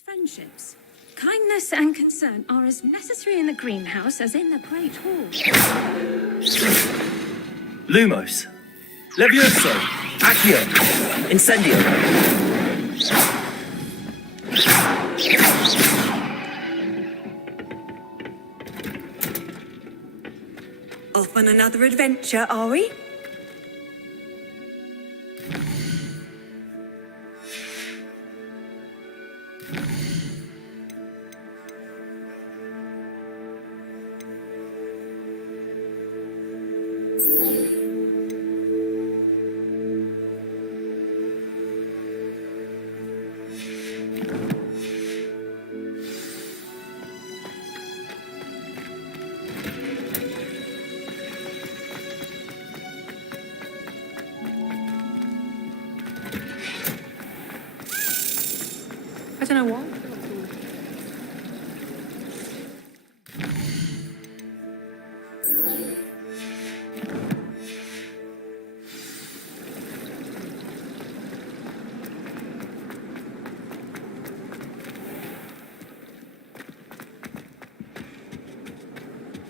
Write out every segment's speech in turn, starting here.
his friendships. Kindness and concern are as necessary in the greenhouse as in the Great Hall. Lumos. Levioso. Accio. Incendio. Off on another adventure, are we? I don't know why.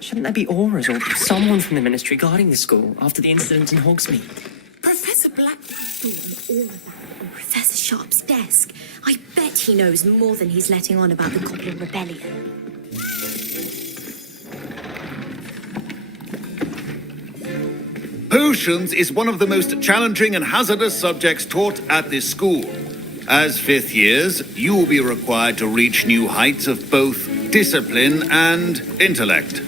Shouldn't there be auras or someone from the ministry guarding the school after the incident in Hogsmeade? Professor Blackman's doing all of that on Professor Sharp's desk. I bet he knows more than he's letting on about the Goblin Rebellion. Potions is one of the most challenging and hazardous subjects taught at this school. As fifth years, you will be required to reach new heights of both discipline and intellect.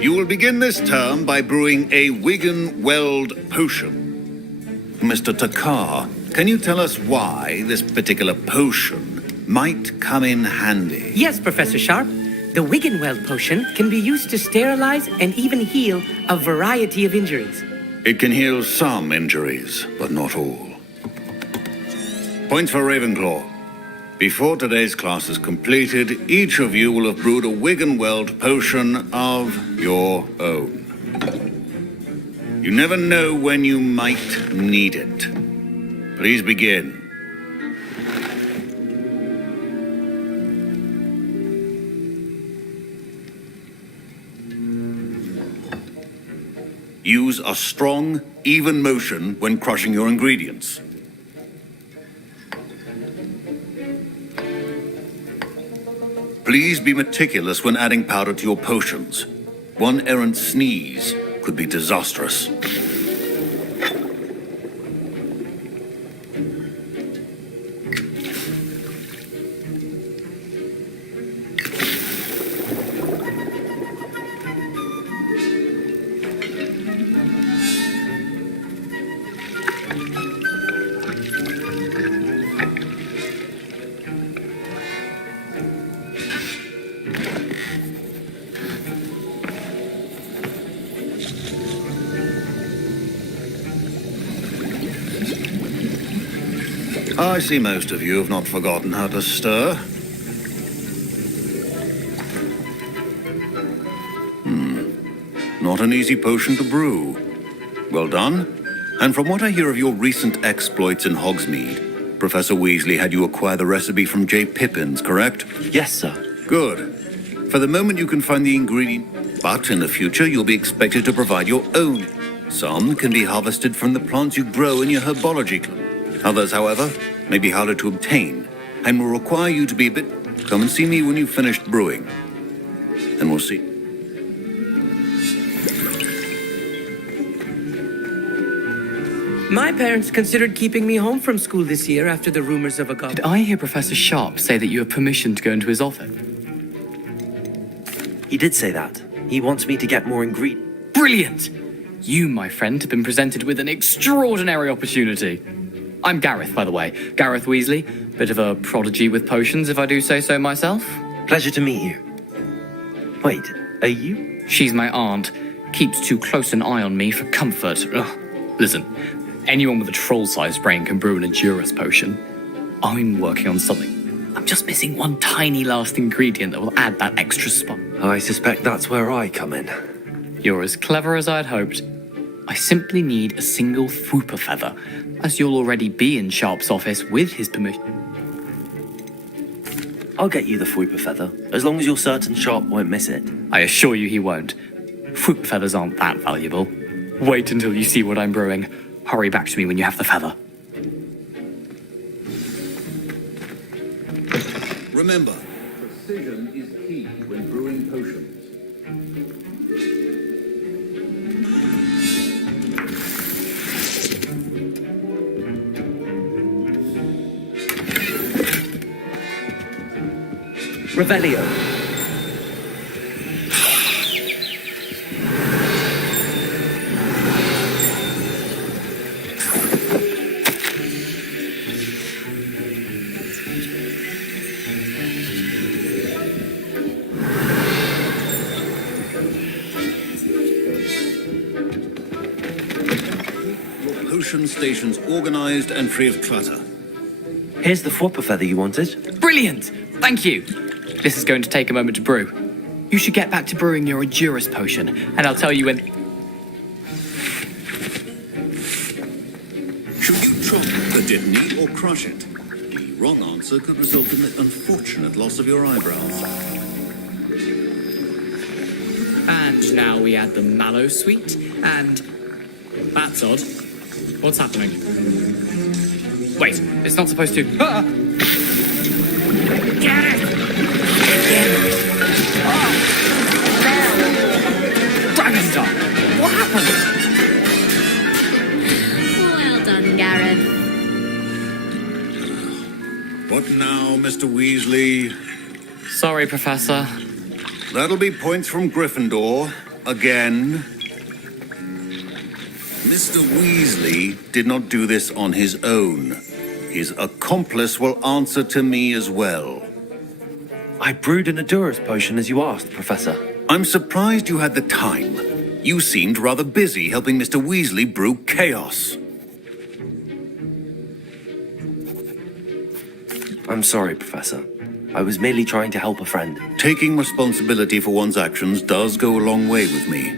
You will begin this term by brewing a Wigan-Weld potion. Mr. Takar, can you tell us why this particular potion might come in handy? Yes, Professor Sharp. The Wiggenweld potion can be used to sterilize and even heal a variety of injuries. It can heal some injuries, but not all. Points for Ravenclaw. Before today's class is completed, each of you will have brewed a Wiggenweld potion of your own. You never know when you might need it. Please begin. Use a strong, even motion when crushing your ingredients. Please be meticulous when adding powder to your potions. One errant sneeze could be disastrous. I see most of you have not forgotten how to stir. Not an easy potion to brew. Well done. And from what I hear of your recent exploits in Hogsmeade, Professor Weasley had you acquire the recipe from J. Pippin's, correct? Yes, sir. Good. For the moment you can find the ingredient, but in the future you'll be expected to provide your own. Some can be harvested from the plants you grow in your herbology club. Others, however, may be harder to obtain and will require you to be a bit... Come and see me when you've finished brewing. And we'll see. My parents considered keeping me home from school this year after the rumors of a goblin. Did I hear Professor Sharp say that you have permission to go into his office? He did say that. He wants me to get more ingredients. Brilliant! You, my friend, have been presented with an extraordinary opportunity. I'm Gareth, by the way. Gareth Weasley. Bit of a prodigy with potions, if I do say so myself. Pleasure to meet you. Wait, are you? She's my aunt. Keeps too close an eye on me for comfort. Ugh. Listen, anyone with a troll-sized brain can brew an Endurus potion. I'm working on something. I'm just missing one tiny last ingredient that will add that extra spot. I suspect that's where I come in. You're as clever as I'd hoped. I simply need a single Fwooper feather, as you'll already be in Sharp's office with his permission. I'll get you the Fwooper feather, as long as you're certain Sharp won't miss it. I assure you he won't. Fruit feathers aren't that valuable. Wait until you see what I'm brewing. Hurry back to me when you have the feather. Remember, precision is key when brewing potions. Revelio. Your potion stations organized and free of clutter. Here's the Fwooper feather you wanted. Brilliant! Thank you! This is going to take a moment to brew. You should get back to brewing your Endurance potion, and I'll tell you when... Should you chop the Dittany or crush it? The wrong answer could result in the unfortunate loss of your eyebrows. And now we add the mallow sweet, and... That's odd. What's happening? Wait, it's not supposed to... Ah! Get it! Dragon Dog! What happened? Well done, Gareth. What now, Mr. Weasley? Sorry, Professor. That'll be points from Gryffindor. Again. Mr. Weasley did not do this on his own. His accomplice will answer to me as well. I brewed an Endurance potion as you asked, Professor. I'm surprised you had the time. You seemed rather busy helping Mr. Weasley brew chaos. I'm sorry, Professor. I was merely trying to help a friend. Taking responsibility for one's actions does go a long way with me.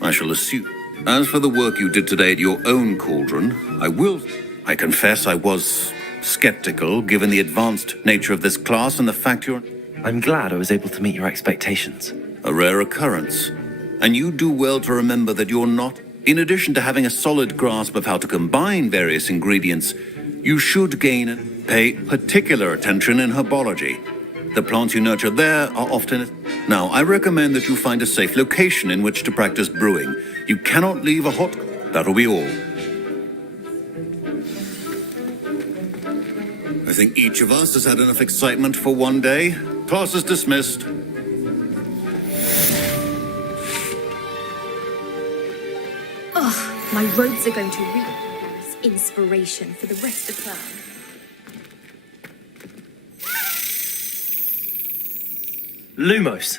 I shall assume. As for the work you did today at your own cauldron, I confess I was skeptical given the advanced nature of this class and the fact you're I'm glad I was able to meet your expectations. a rare occurrence. And you do well to remember that you're not. In addition to having a solid grasp of how to combine various ingredients, you should gain and pay particular attention in herbology. The plants you nurture there are often... Now, I recommend that you find a safe location in which to practice brewing. You cannot leave a hot... That'll be all. I think each of us has had enough excitement for one day. Class is dismissed. My robes are going to reap as inspiration for the rest of term. Lumos.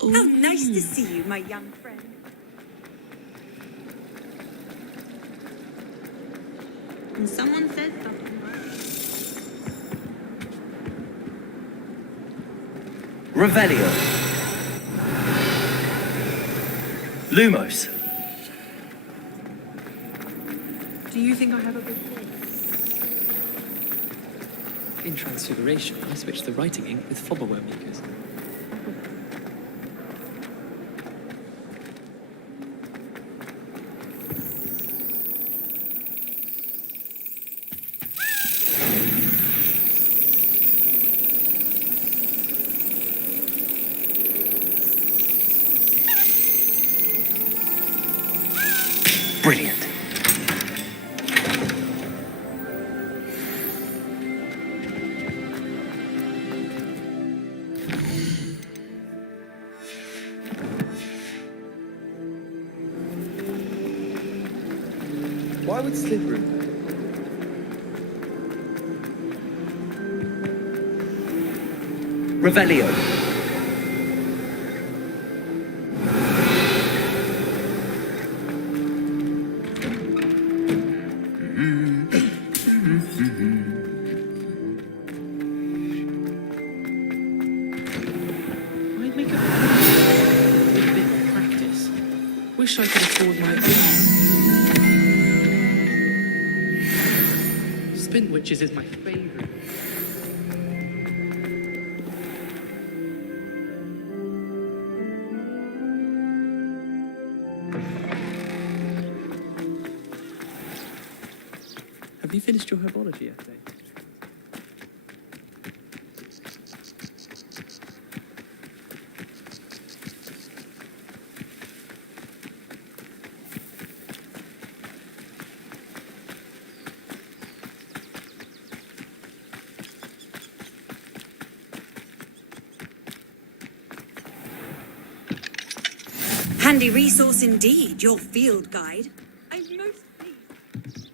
How nice to see you, my young friend. And someone said something. Revelio. Lumos. Do you think I have a good voice? In Transfiguration, I switched the writing ink with Flobberware makers. Brilliant. Why would Slytherin? Revelio. I'd make a bit more practice. Wish I could afford my own. Spin witches is my favorite. Have you finished your herbology yet, Dave? Handy resource indeed, your field guide. I'm most pleased.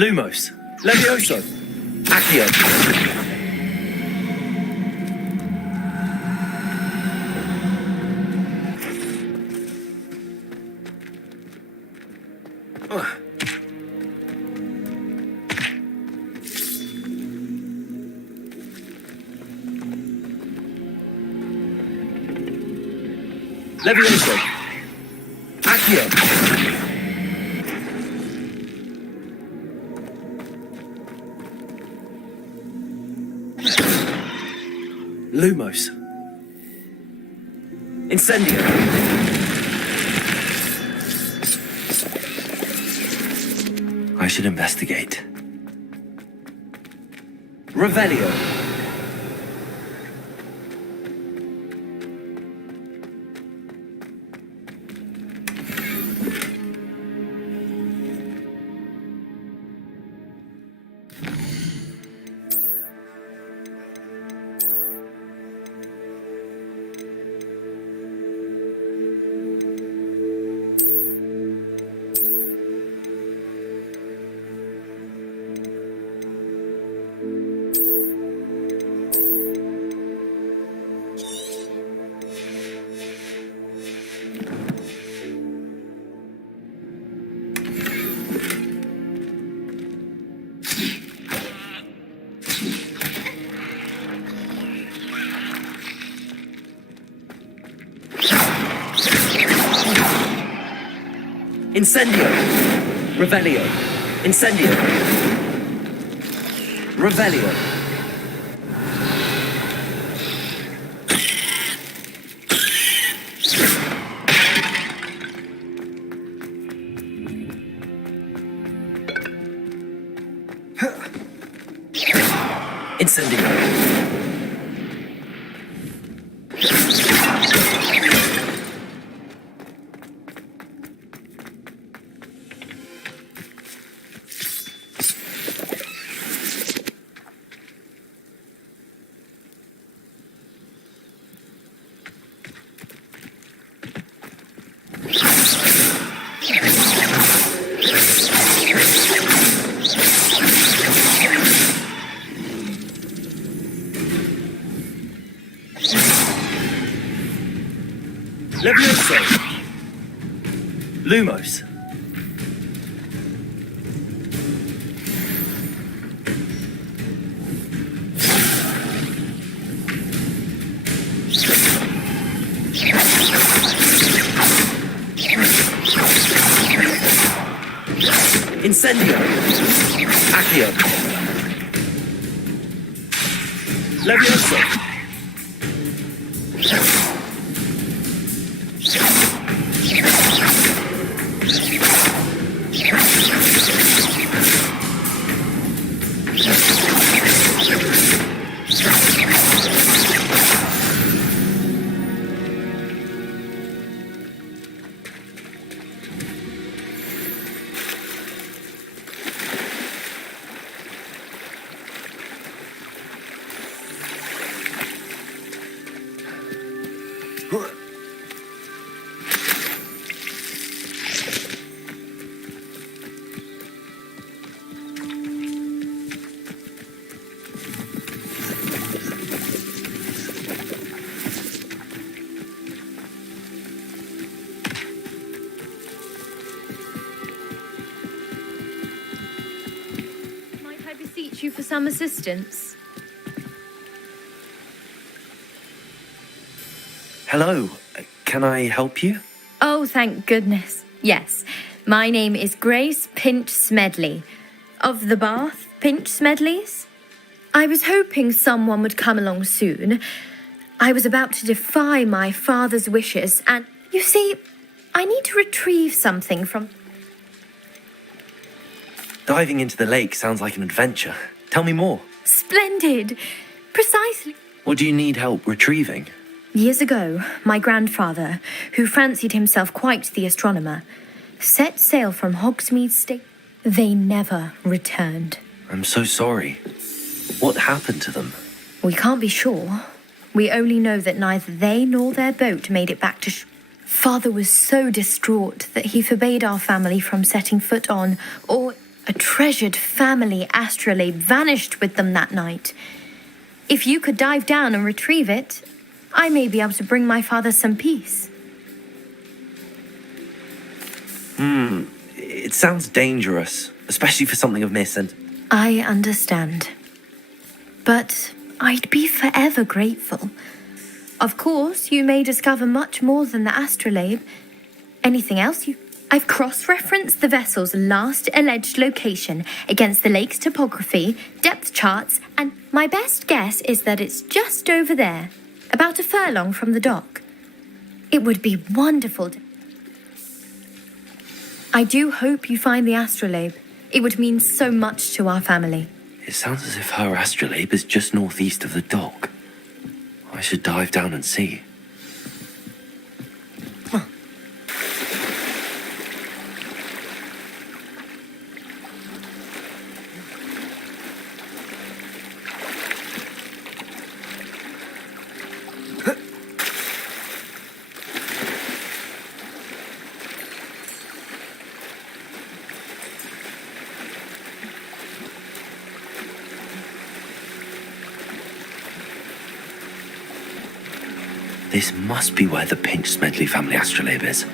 Lumos. Levioso. Accio. Levioso. Accio. Lumos. Incendio. I should investigate. Revelio. Incendio. Revelio. Incendio. Revelio. Incendio. Levioso. Lumos. Incendio. Accio. Levioso. Might I beseech you for some assistance? Hello. Can I help you? Oh, thank goodness. Yes. My name is Grace Pinch Smedley. Of the Bath Pinch Smedleys? I was hoping someone would come along soon. I was about to defy my father's wishes, and you see, I need to retrieve something from. Diving into the lake sounds like an adventure. Tell me more. Splendid! Precisely. What do you need help retrieving? Years ago, my grandfather, who fancied himself quite the astronomer, set sail from Hogsmeade State. They never returned. I'm so sorry. What happened to them? We can't be sure. We only know that neither they nor their boat made it back to Father was so distraught that he forbade our family from setting foot on, or a treasured family astrolabe vanished with them that night. If you could dive down and retrieve it, I may be able to bring my father some peace. It sounds dangerous, especially for something of Miss and... I understand. But I'd be forever grateful. Of course, you may discover much more than the astrolabe. Anything else you... I've cross-referenced the vessel's last alleged location against the lake's topography, depth charts, and my best guess is that it's just over there, about a furlong from the dock. It would be wonderful to... I do hope you find the astrolabe. It would mean so much to our family. It sounds as if her astrolabe is just northeast of the dock. I should dive down and see. This must be where the Pinch Smedley family astrolabe is.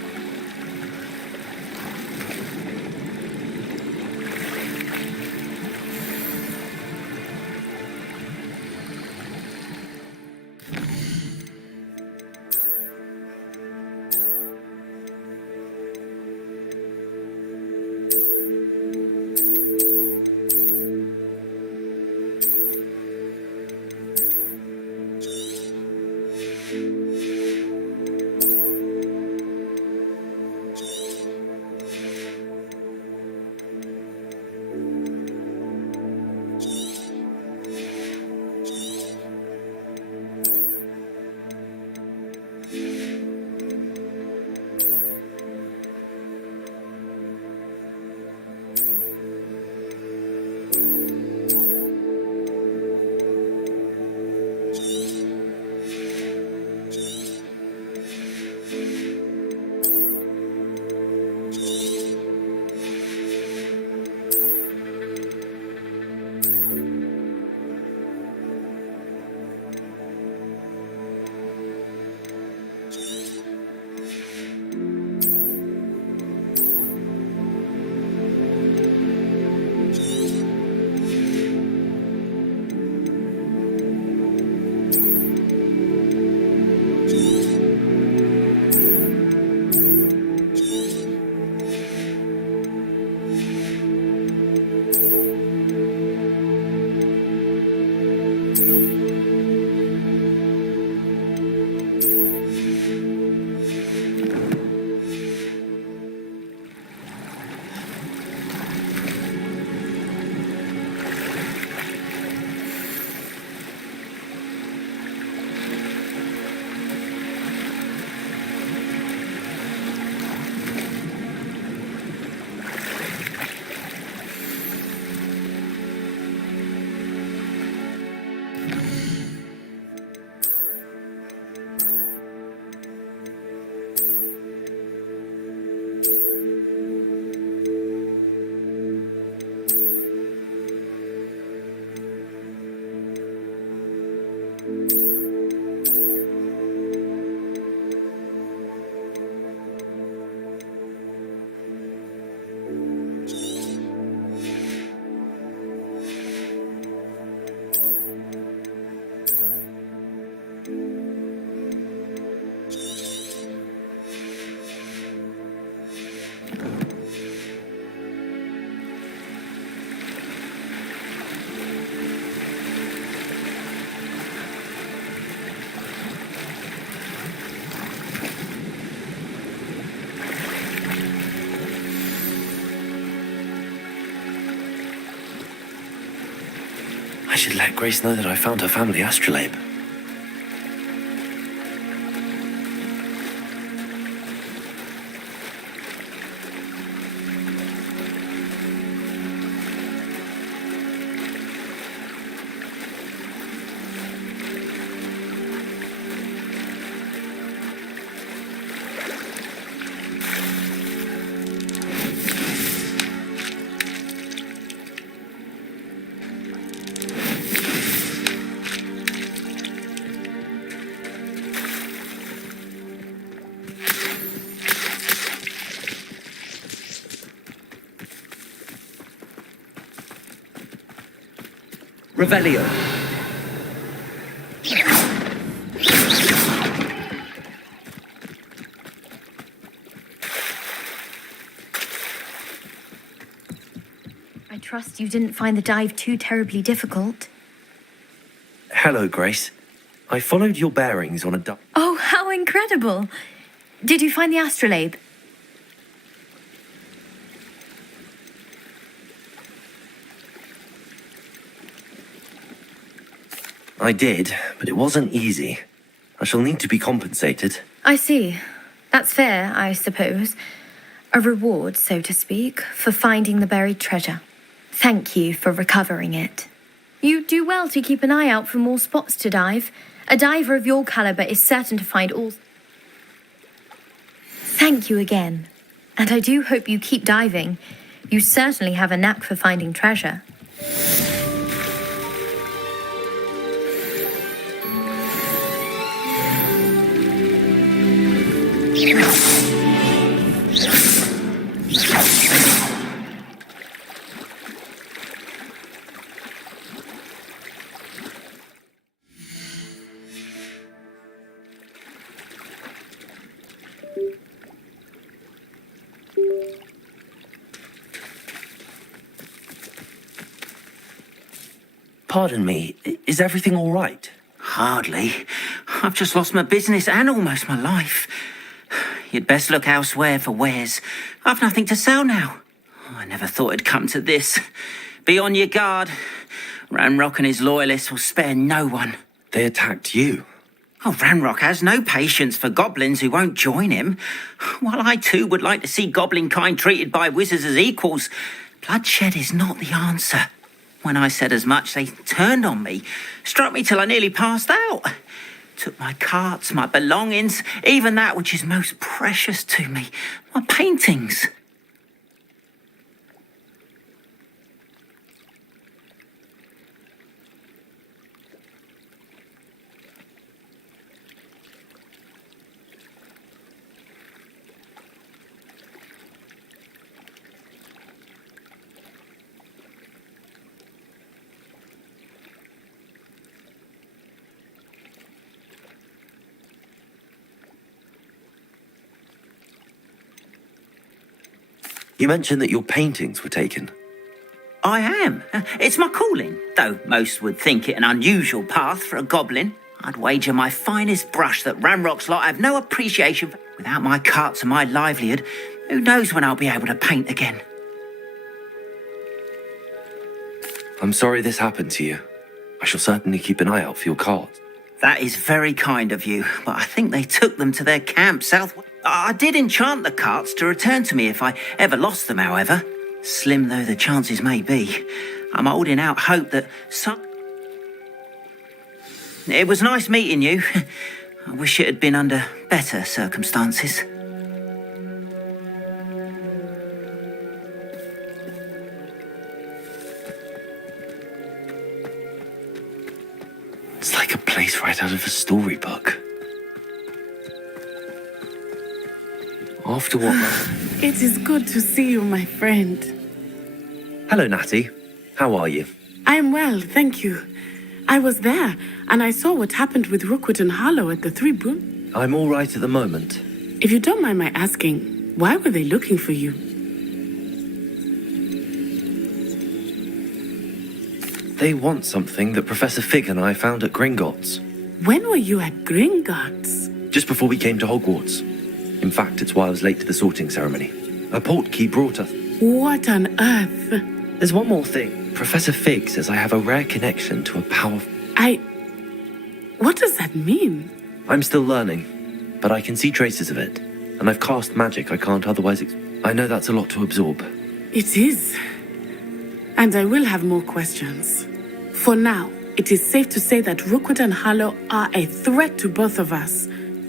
I should let Grace know that I found her family astrolabe. Revelio. trust you didn't find the dive too terribly difficult. Hello, Grace. I followed your bearings on a Oh, how incredible! Did you find the astrolabe? I did, but it wasn't easy. I shall need to be compensated. I see. That's fair, I suppose. A reward, so to speak, for finding the buried treasure. Thank you for recovering it. You do well to keep an eye out for more spots to dive. A diver of your caliber is certain to find all... Thank you again. And I do hope you keep diving. You certainly have a knack for finding treasure. Pardon me, is everything all right? Hardly. I've just lost my business and almost my life. You'd best look elsewhere for wares. I've nothing to sell now. I never thought it'd come to this. Be on your guard. Ranrock and his loyalists will spare no one. They attacked you. Oh, Ranrock has no patience for goblins who won't join him. While I too would like to see goblin kind treated by wizards as equals, bloodshed is not the answer. When I said as much, they turned on me, struck me till I nearly passed out. Took my carts, my belongings, even that which is most precious to me, my paintings. You mentioned that your paintings were taken. I am. It's my calling, though most would think it an unusual path for a goblin. I'd wager my finest brush that Ranrock's lot have no appreciation for. Without my carts and my livelihood, who knows when I'll be able to paint again. I'm sorry this happened to you. I shall certainly keep an eye out for your cards. That is very kind of you, but I think they took them to their camp south. I did enchant the carts to return to me if I ever lost them, however. Slim though the chances may be, I'm holding out hope that some... It was nice meeting you. I wish it had been under better circumstances. It's like a place right out of a storybook. After what... It is good to see you, my friend. Hello, Natty. How are you? I am well, thank you. I was there, and I saw what happened with Rookwood and Harlow at the Three Broom. I'm all right at the moment. If you don't mind my asking, why were they looking for you? They want something that Professor Fig and I found at Gringotts. When were you at Gringotts? Just before we came to Hogwarts. In fact, it's why I was late to the sorting ceremony. A portkey brought us. What on earth? There's one more thing. Professor Fig says I have a rare connection to a powerful... What does that mean? I'm still learning, but I can see traces of it. And I've cast magic I can't otherwise... I know that's a lot to absorb. It is. And I will have more questions. For now, it is safe to say that Rookwood and Harlow are a threat to both of us.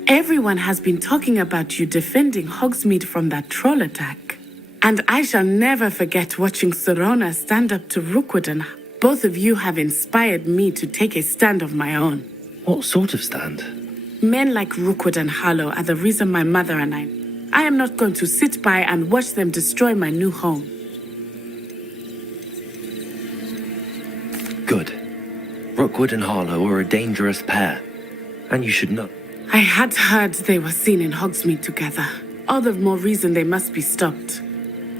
Everyone has been talking about you defending Hogsmeade from that troll attack. And I shall never forget watching Sorona stand up to Rookwood, and both of you have inspired me to take a stand of my own. What sort of stand? Men like Rookwood and Harlow are the reason my mother and I am not going to sit by and watch them destroy my new home. Good. Rookwood and Harlow are a dangerous pair. And you should know. I had heard they were seen in Hogsmeade together. All the more reason they must be stopped.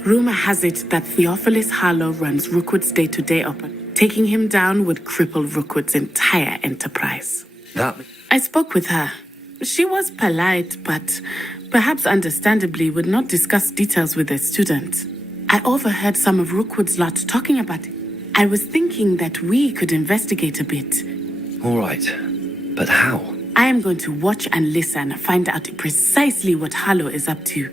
Rumor has it that Theophilus Harlow runs Rookwood's day-to-day operation. Taking him down would cripple Rookwood's entire enterprise. That... I spoke with her. She was polite, but perhaps understandably would not discuss details with a student. I overheard some of Rookwood's lot talking about it. I was thinking that we could investigate a bit. All right. But how? I am going to watch and listen, find out precisely what Harlow is up to.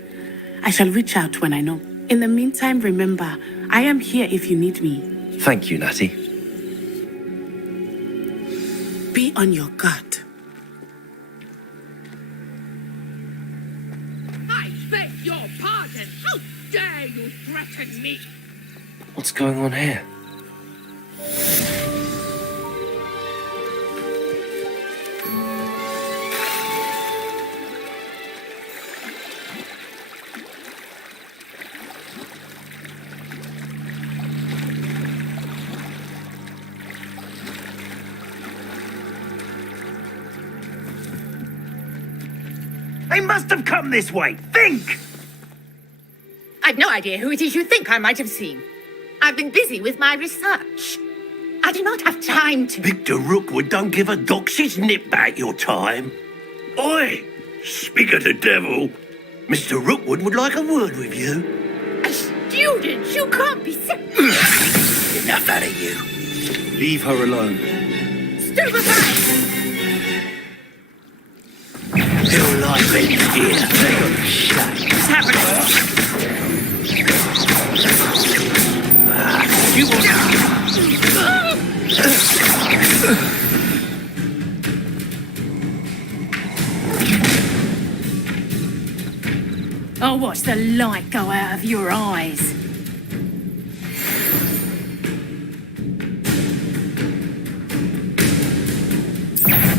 I shall reach out when I know. In the meantime, remember, I am here if you need me. Thank you, Natty. Be on your guard. I beg your pardon. How dare you threaten me? What's going on here? They must have come this way. Think! I've no idea who it is you think I might have seen. I've been busy with my research. I do not have time to... Victor Rookwood don't give a doxy's nip back your time. Oi! Speak of the devil. Mr. Rookwood would like a word with you. A student? You can't be so... Enough out of you. Leave her alone. Stupefy! Feel like it here. They got a shame. What's happening? You want... I'll watch the light go out of your eyes.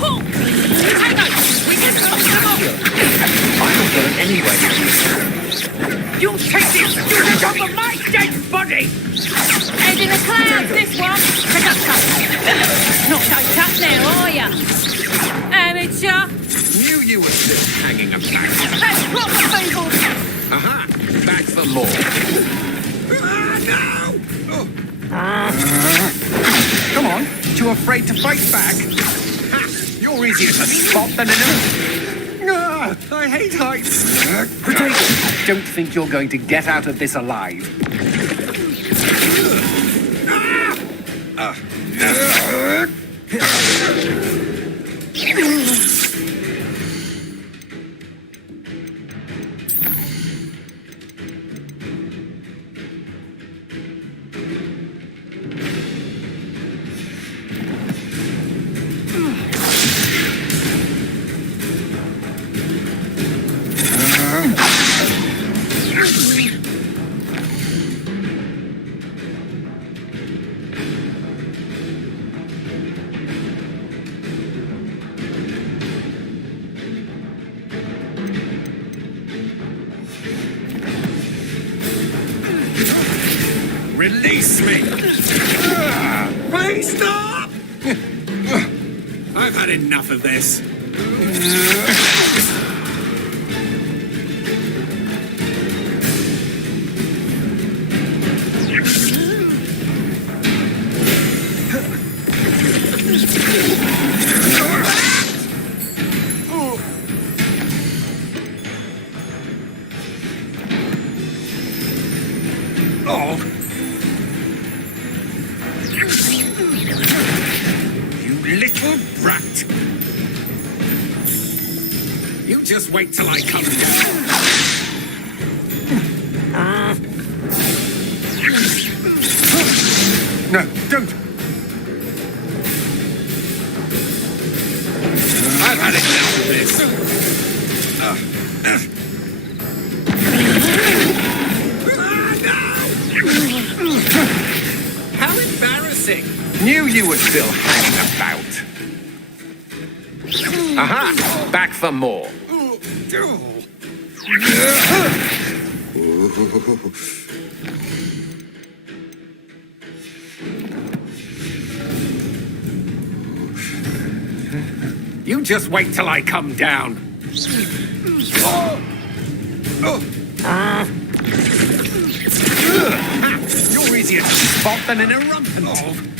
Oh! Hang on! We can stop them off! I'm not going anywhere. You'll take this student off of my dead body! Head in the clouds, this one! Pick up something! Not so tough now, are ya? Amateur! Knew you were still hanging about. That's proper people! Aha! Back for more. Come on, too afraid to fight back? Ha! You're easier to spot than an I hate heights. Potato, don't think you're going to get out of this alive. Release me! Please stop! I've had enough of this. Little brat. You just wait till I come down. No, don't. I've had enough of this. How embarrassing. Knew you were still hanging about. Aha! Back for more. You just wait till I come down. You're easier to spot than in a rumpenstiltskin.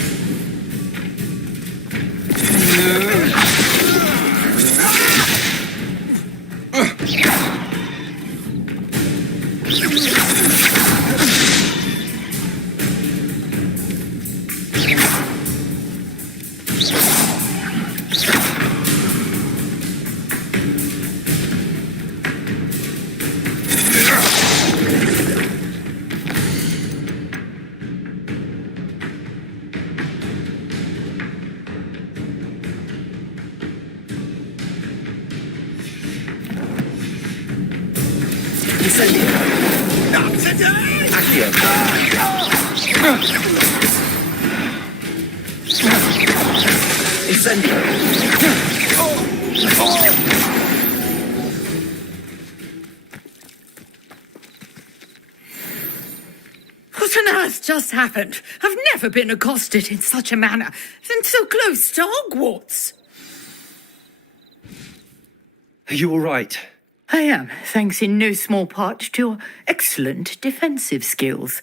Not today! What on earth just happened? I've never been accosted in such a manner, and so close to Hogwarts. Are you all right? I am, thanks in no small part to your excellent defensive skills.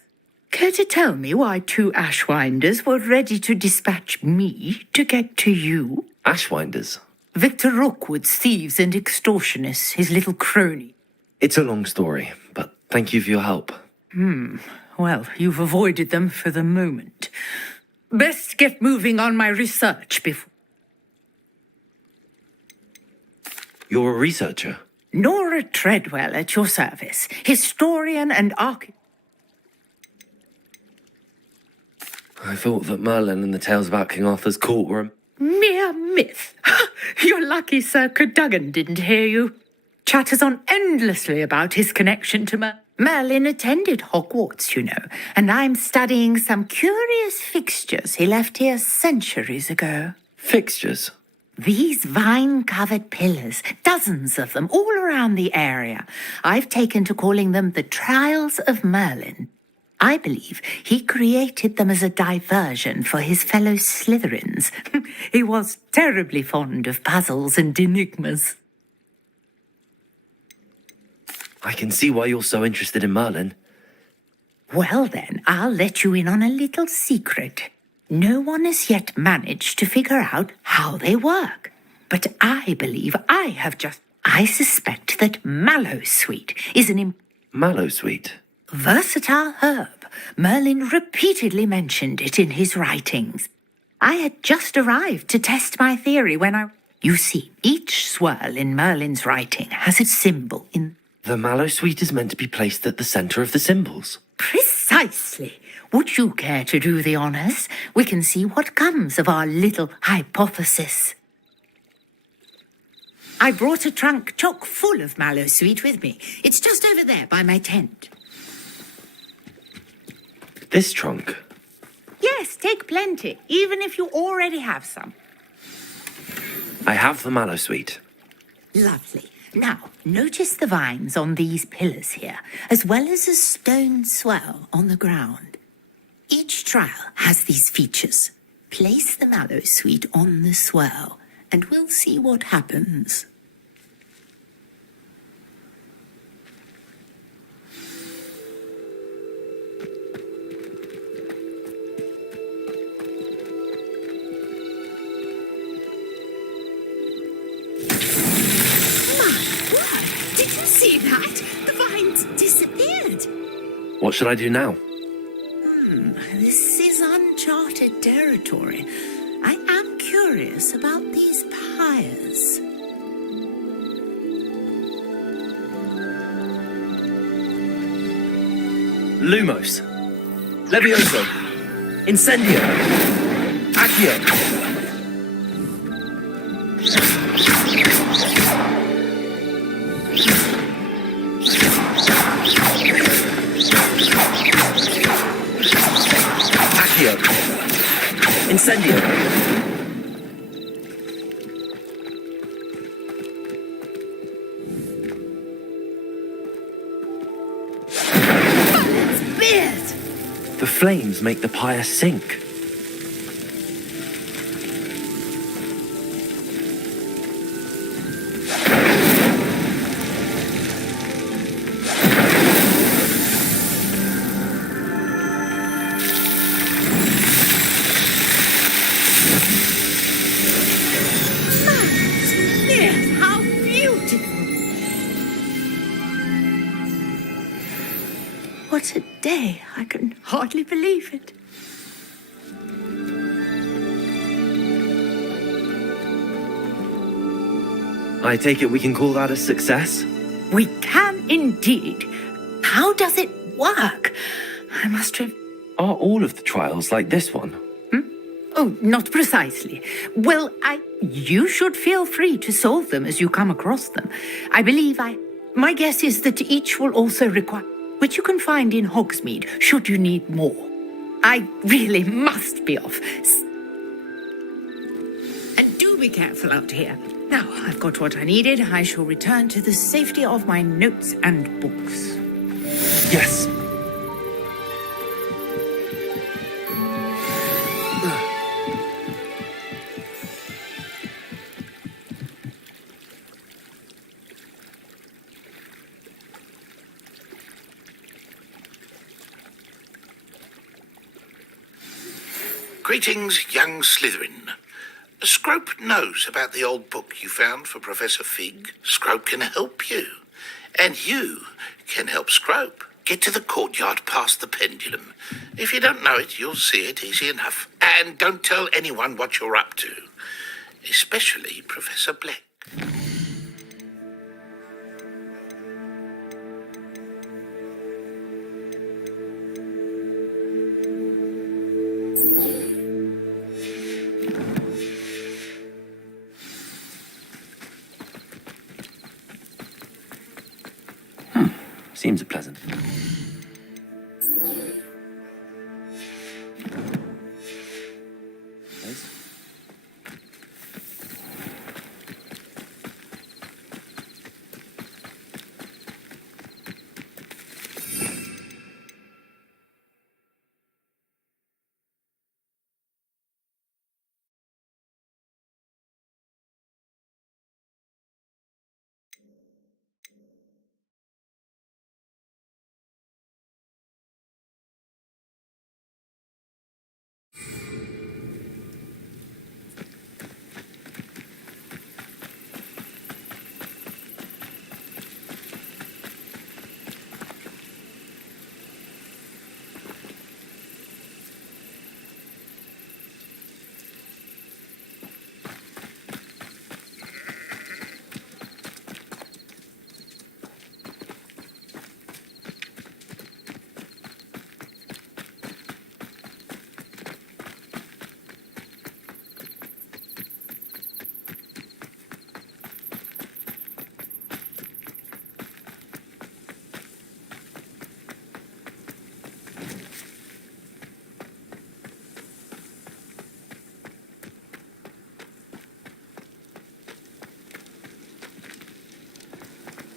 Care to tell me why 2 Ashwinders were ready to dispatch me to get to you? Ashwinders? Victor Rookwood's thieves and extortionists, his little crony. It's a long story, but thank you for your help. Well, you've avoided them for the moment. Best get moving on my research before... You're a researcher? Nora Treadwell at your service, historian and architect. I thought that Merlin and the tales about King Arthur's court were... Mere myth. You're lucky Sir Cadogan didn't hear you. Chatters on endlessly about his connection to Merlin attended Hogwarts, you know, and I'm studying some curious fixtures he left here centuries ago. Fixtures? These vine-covered pillars, dozens of them, all around the area. I've taken to calling them the Trials of Merlin. I believe he created them as a diversion for his fellow Slytherins. He was terribly fond of puzzles and enigmas. I can see why you're so interested in Merlin. Well then, I'll let you in on a little secret. No one has yet managed to figure out how they work. But I believe I suspect that Mallowsweet is an Mallowsweet? versatile herb. Merlin repeatedly mentioned it in his writings. I had just arrived to test my theory when You see, each swirl in Merlin's writing has a symbol in... The Mallowsweet is meant to be placed at the centre of the symbols. Precisely. Would you care to do the honours? We can see what comes of our little hypothesis. I brought a trunk chock full of Mallowsweet with me. It's just over there by my tent. This trunk? Yes, take plenty, even if you already have some. I have the Mallowsweet. Lovely. Now, notice the vines on these pillars here, as well as a stone swell on the ground. Each trial has these features. Place the Mallowsweet on the swell, and we'll see what happens. Did you see that? The vines disappeared. What should I do now? This is uncharted territory. I am curious about these pyres. Lumos. Levioso. Incendio. Accio. Accio. Incendio. The flames make the pyre sink. What a day. I can hardly believe it. I take it we can call that a success? We can indeed. How does it work? I must have... Are all of the trials like this one? Oh, not precisely. Well, you should feel free to solve them as you come across them. My guess is that each will also require... which you can find in Hogsmeade, should you need more. I really must be off. And do be careful out here. Now, I've got what I needed. I shall return to the safety of my notes and books. Yes. Greetings, young Slytherin. Scrope knows about the old book you found for Professor Fig. Scrope can help you. And you can help Scrope. Get to the courtyard past the pendulum. If you don't know it, you'll see it easy enough. And don't tell anyone what you're up to. Especially Professor Black. Seems pleasant.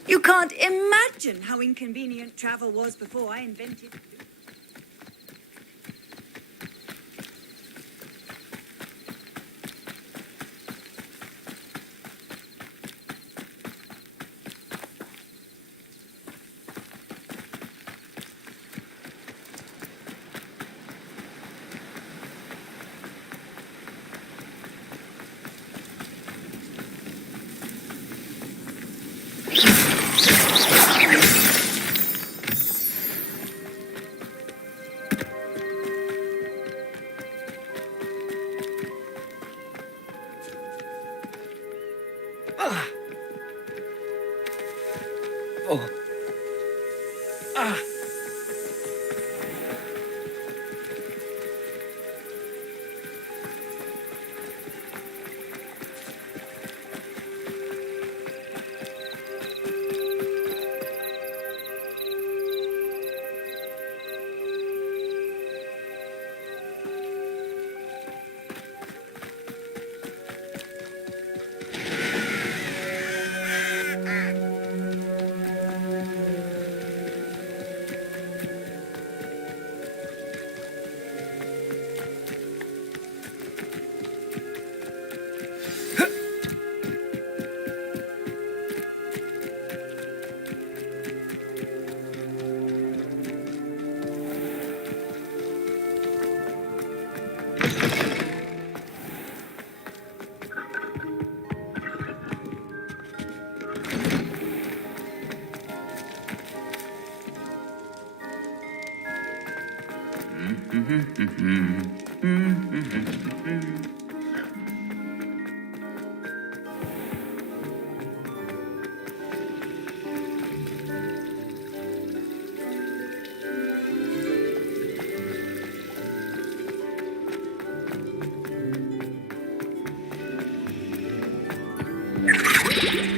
You can't imagine how inconvenient travel was before I invented it.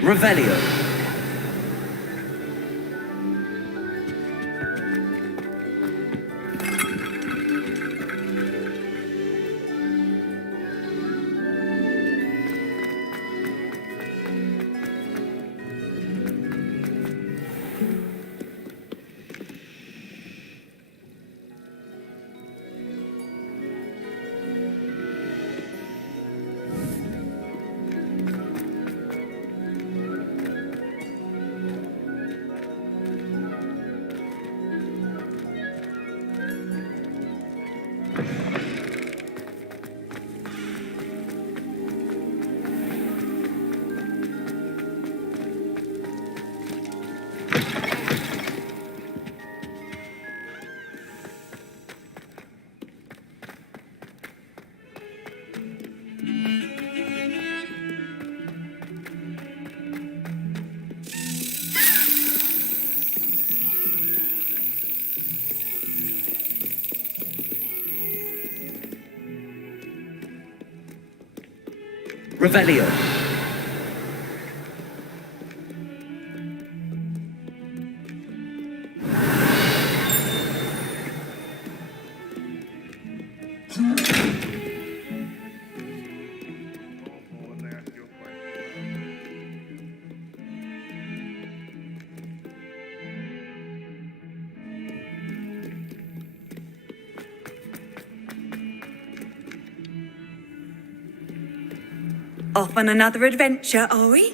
Revelio. Revelio. Off on another adventure, are we?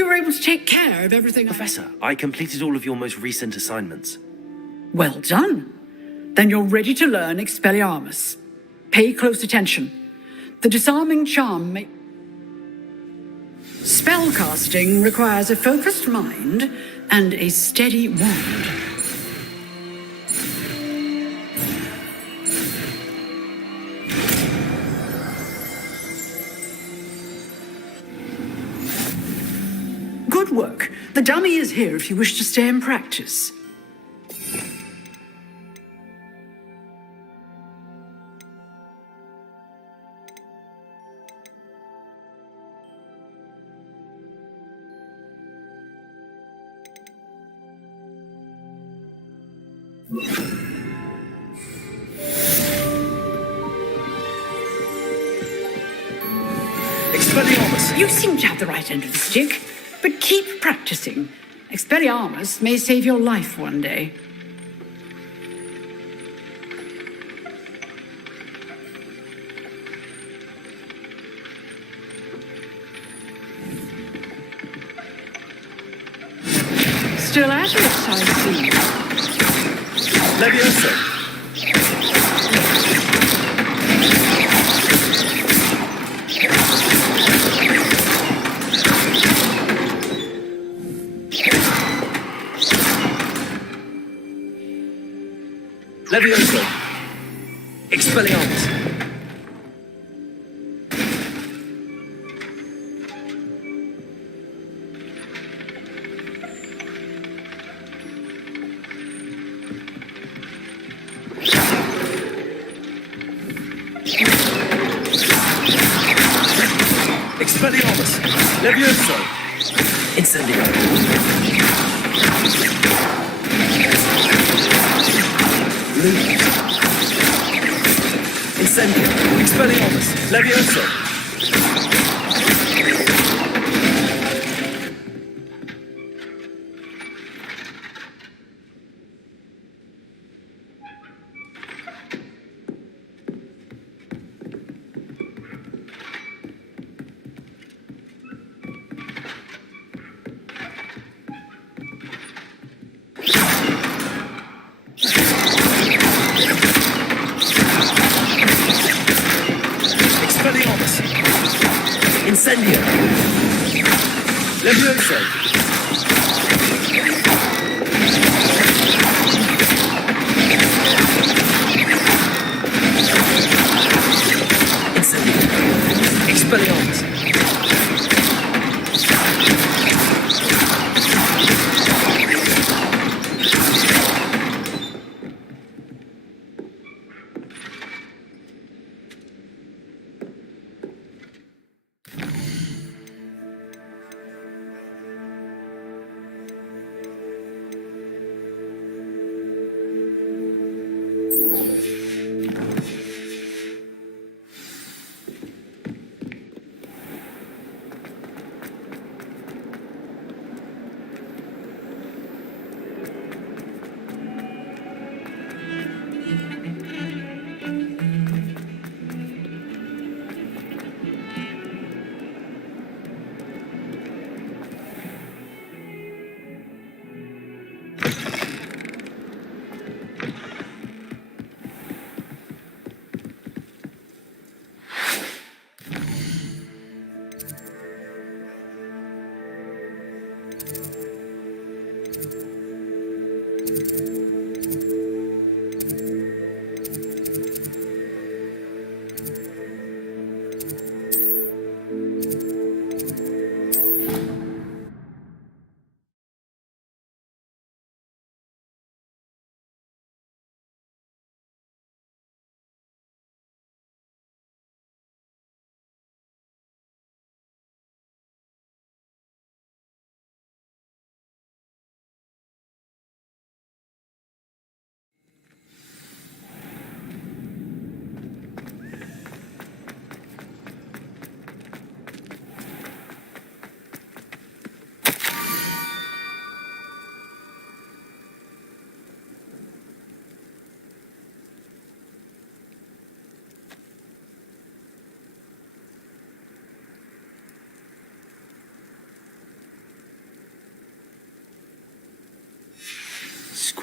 you were able to take care of everything. Professor, I completed all of your most recent assignments. Well done. Then you're ready to learn Expelliarmus. Pay close attention. The disarming charm may... Spellcasting requires a focused mind and a steady wand. Good work. The dummy is here if you wish to stay and practice. Expelliarmus! You seem to have the right end of the stick, but keep practicing. Expelliarmus may save your life one day. Still at it, I see. Levioso! Levioso! Expelliarmus! Expelliarmus! Levioso! Incendio! Incendio! Expelliarmus! Levioso! Expelliarmus! Incendio! Levioso! Incendio! Expelliarmus!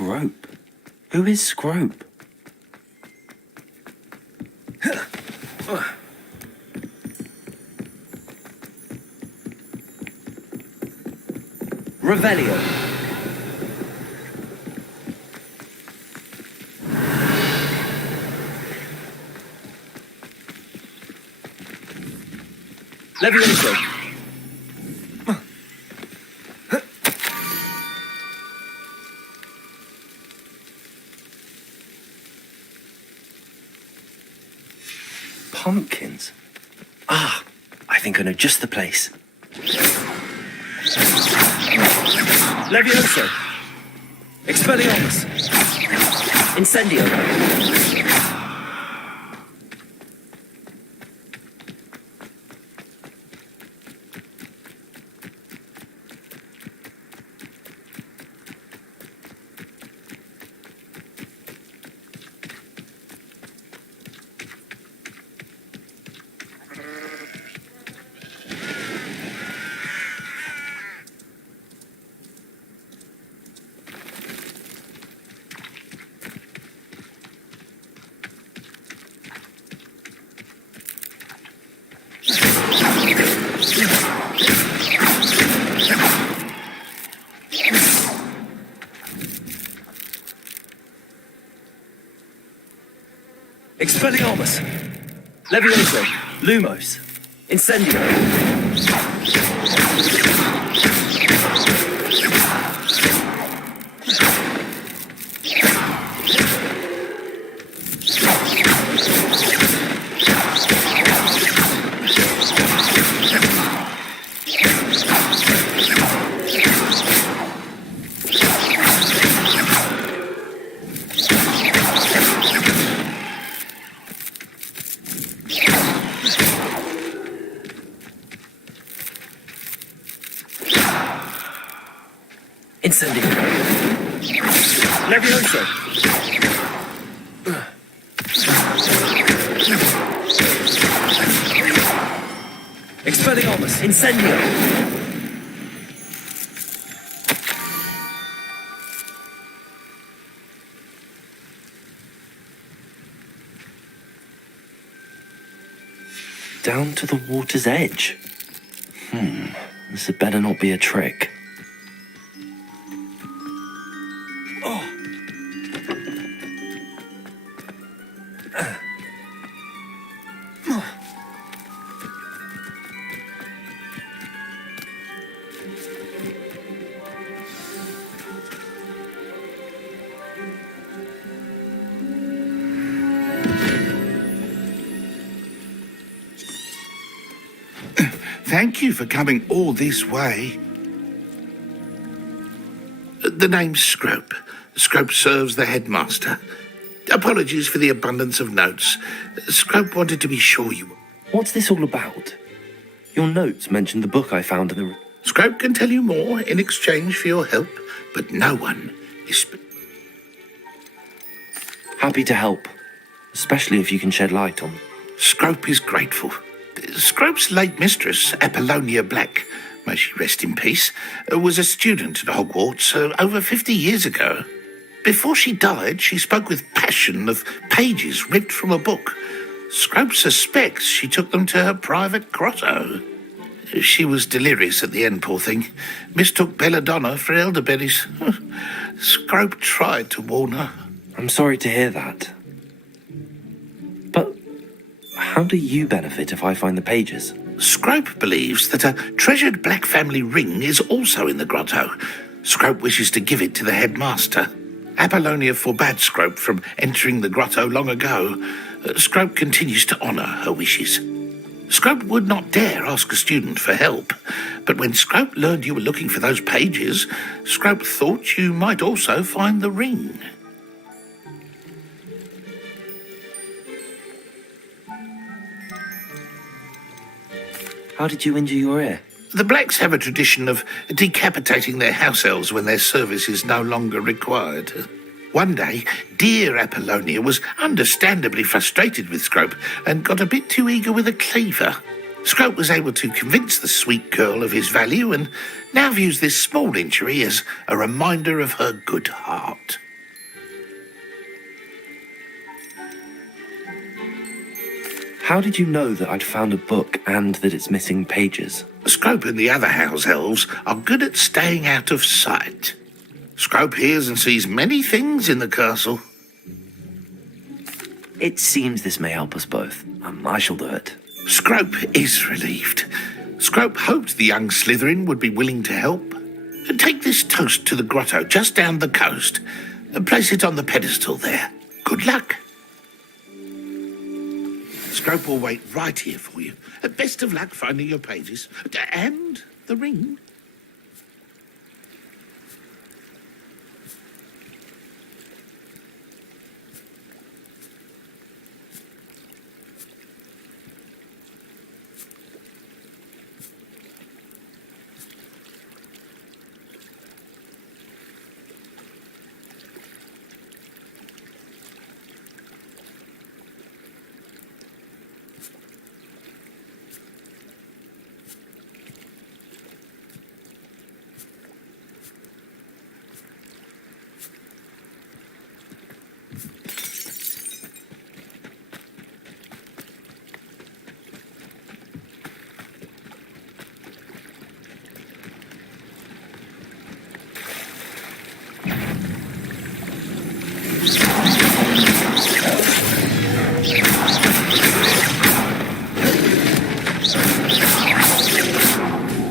Scrope? Who is Scrope? Revelio. Levioso. Pumpkins. Ah, I think I know just the place. Levioso. Expelliarmus. Incendio. Expelliarmus. Levioso. Lumos. Incendio. Incendio. Levioso. Expelliarmus. Incendio. Down to the water's edge. This had better not be a trick. Thank you for coming all this way. The name's Scrope. Scrope serves the headmaster. Apologies for the abundance of notes. Scrope wanted to be sure you... What's this all about? Your notes mentioned the book I found in the... Scrope can tell you more in exchange for your help, but no one is... Happy to help, especially if you can shed light on... Scrope is grateful. Scrope's late mistress, Apollonia Black, may she rest in peace, was a student at Hogwarts over 50 years ago. Before she died, she spoke with passion of pages ripped from a book. Scrope suspects she took them to her private grotto. She was delirious at the end, poor thing. Mistook belladonna for elderberries. Scrope tried to warn her. I'm sorry to hear that. But how do you benefit if I find the pages? Scrope believes that a treasured black family ring is also in the grotto. Scrope wishes to give it to the headmaster. Apollonia forbade Scrope from entering the grotto long ago. Scrope continues to honour her wishes. Scrope would not dare ask a student for help, but when Scrope learned you were looking for those pages, Scrope thought you might also find the ring. How did you injure your ear? The Blacks have a tradition of decapitating their house elves when their service is no longer required. One day, dear Apollonia was understandably frustrated with Scrope and got a bit too eager with a cleaver. Scrope was able to convince the sweet girl of his value and now views this small injury as a reminder of her good heart. How did you know that I'd found a book and that it's missing pages? Scrope and the other house elves are good at staying out of sight. Scrope hears and sees many things in the castle. It seems this may help us both. I shall do it. Scrope is relieved. Scrope hoped the young Slytherin would be willing to help. Take this toast to the grotto just down the coast and place it on the pedestal there. Good luck. Scrope will wait right here for you. Best of luck finding your pages. And the ring.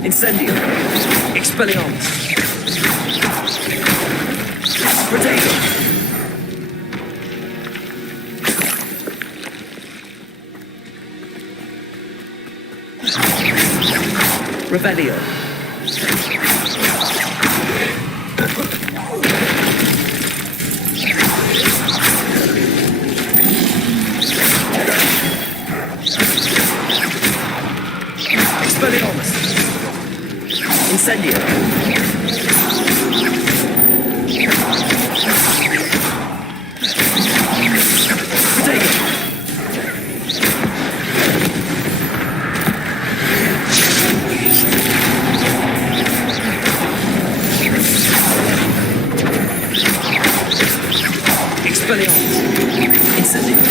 Incendio. Expelliarmus. Potato. Revelio. Expelliarmus. Incendio. Potato. Expelliarmus. Incendio.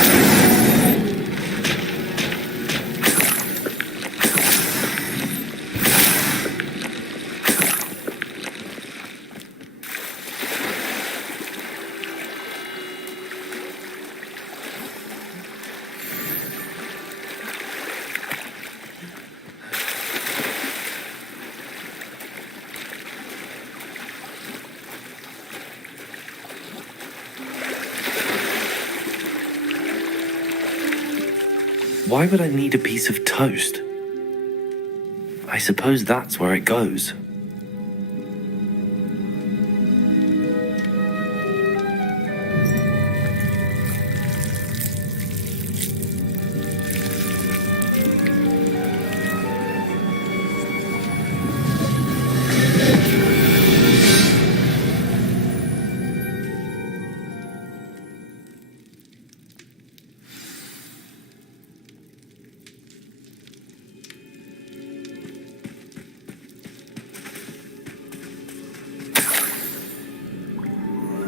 Why would I need a piece of toast? I suppose that's where it goes.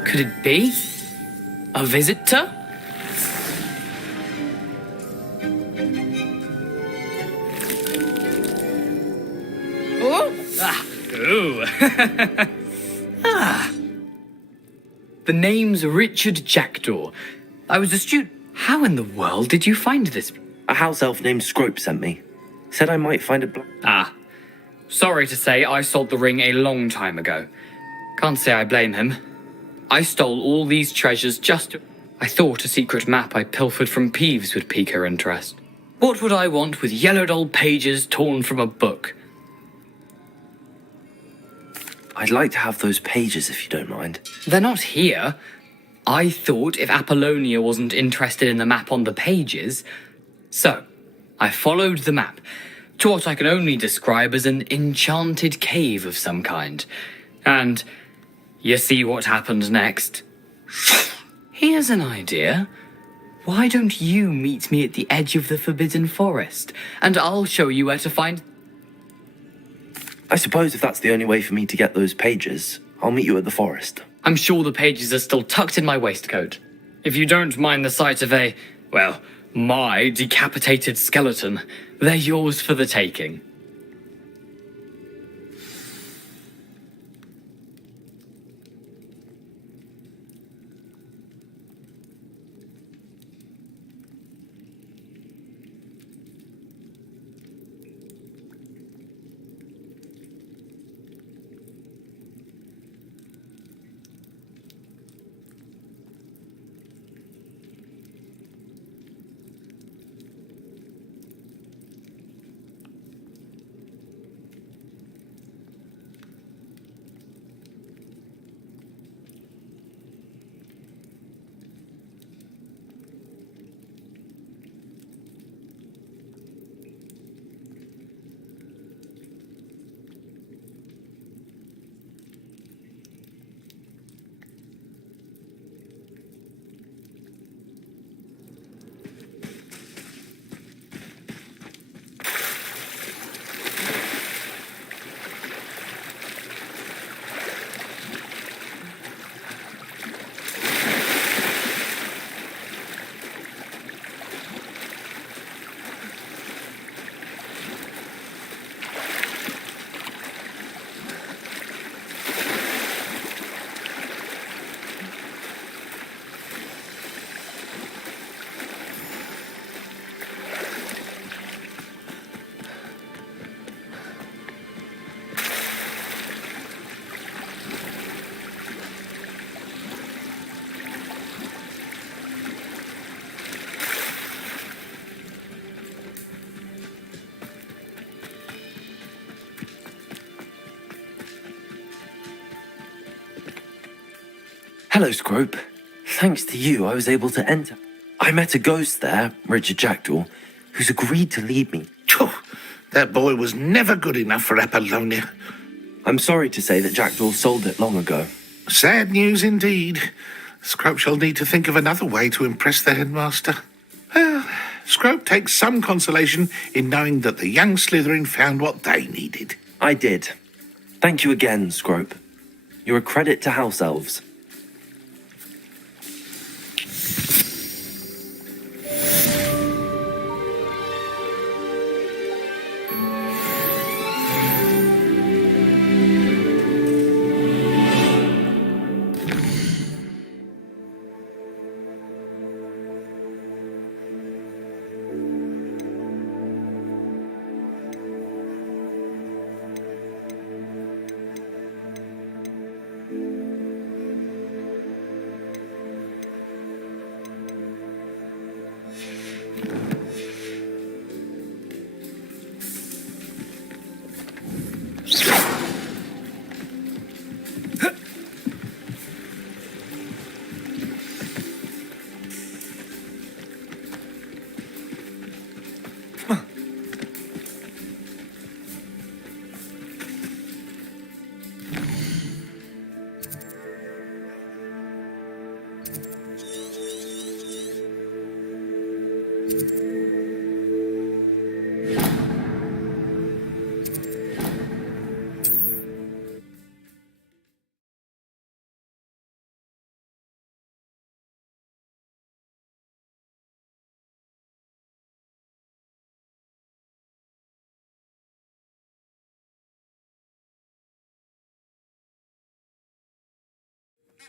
Could it be? A visitor? Oh! Ah! Ooh! Ah! The name's Richard Jackdaw. I was astute. How in the world did you find this? A house elf named Scrope sent me. Said I might find a Ah. Sorry to say, I sold the ring a long time ago. Can't say I blame him. I stole all these treasures just to... I thought a secret map I pilfered from Peeves would pique her interest. What would I want with yellowed old pages torn from a book? I'd like to have those pages if you don't mind. They're not here. I thought if Apollonia wasn't interested in the map on the pages... So, I followed the map to what I can only describe as an enchanted cave of some kind. And you see what happened next? Here's an idea. Why don't you meet me at the edge of the Forbidden Forest, and I'll show you where to find... I suppose if that's the only way for me to get those pages, I'll meet you at the forest. I'm sure the pages are still tucked in my waistcoat. If you don't mind the sight of a, well, My decapitated skeleton. They're yours for the taking. Hello, Scrope. Thanks to you, I was able to enter. I met a ghost there, Richard Jackdaw, who's agreed to lead me. That boy was never good enough for Apollonia. I'm sorry to say that Jackdaw sold it long ago. Sad news indeed. Scrope shall need to think of another way to impress the headmaster. Well, Scrope takes some consolation in knowing that the young Slytherin found what they needed. I did. Thank you again, Scrope. You're a credit to House Elves.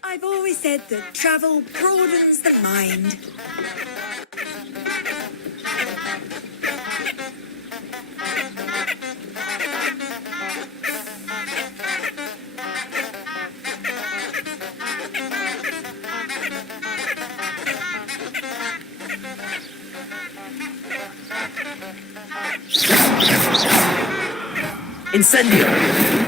I've always said that travel broadens the mind. Incendio!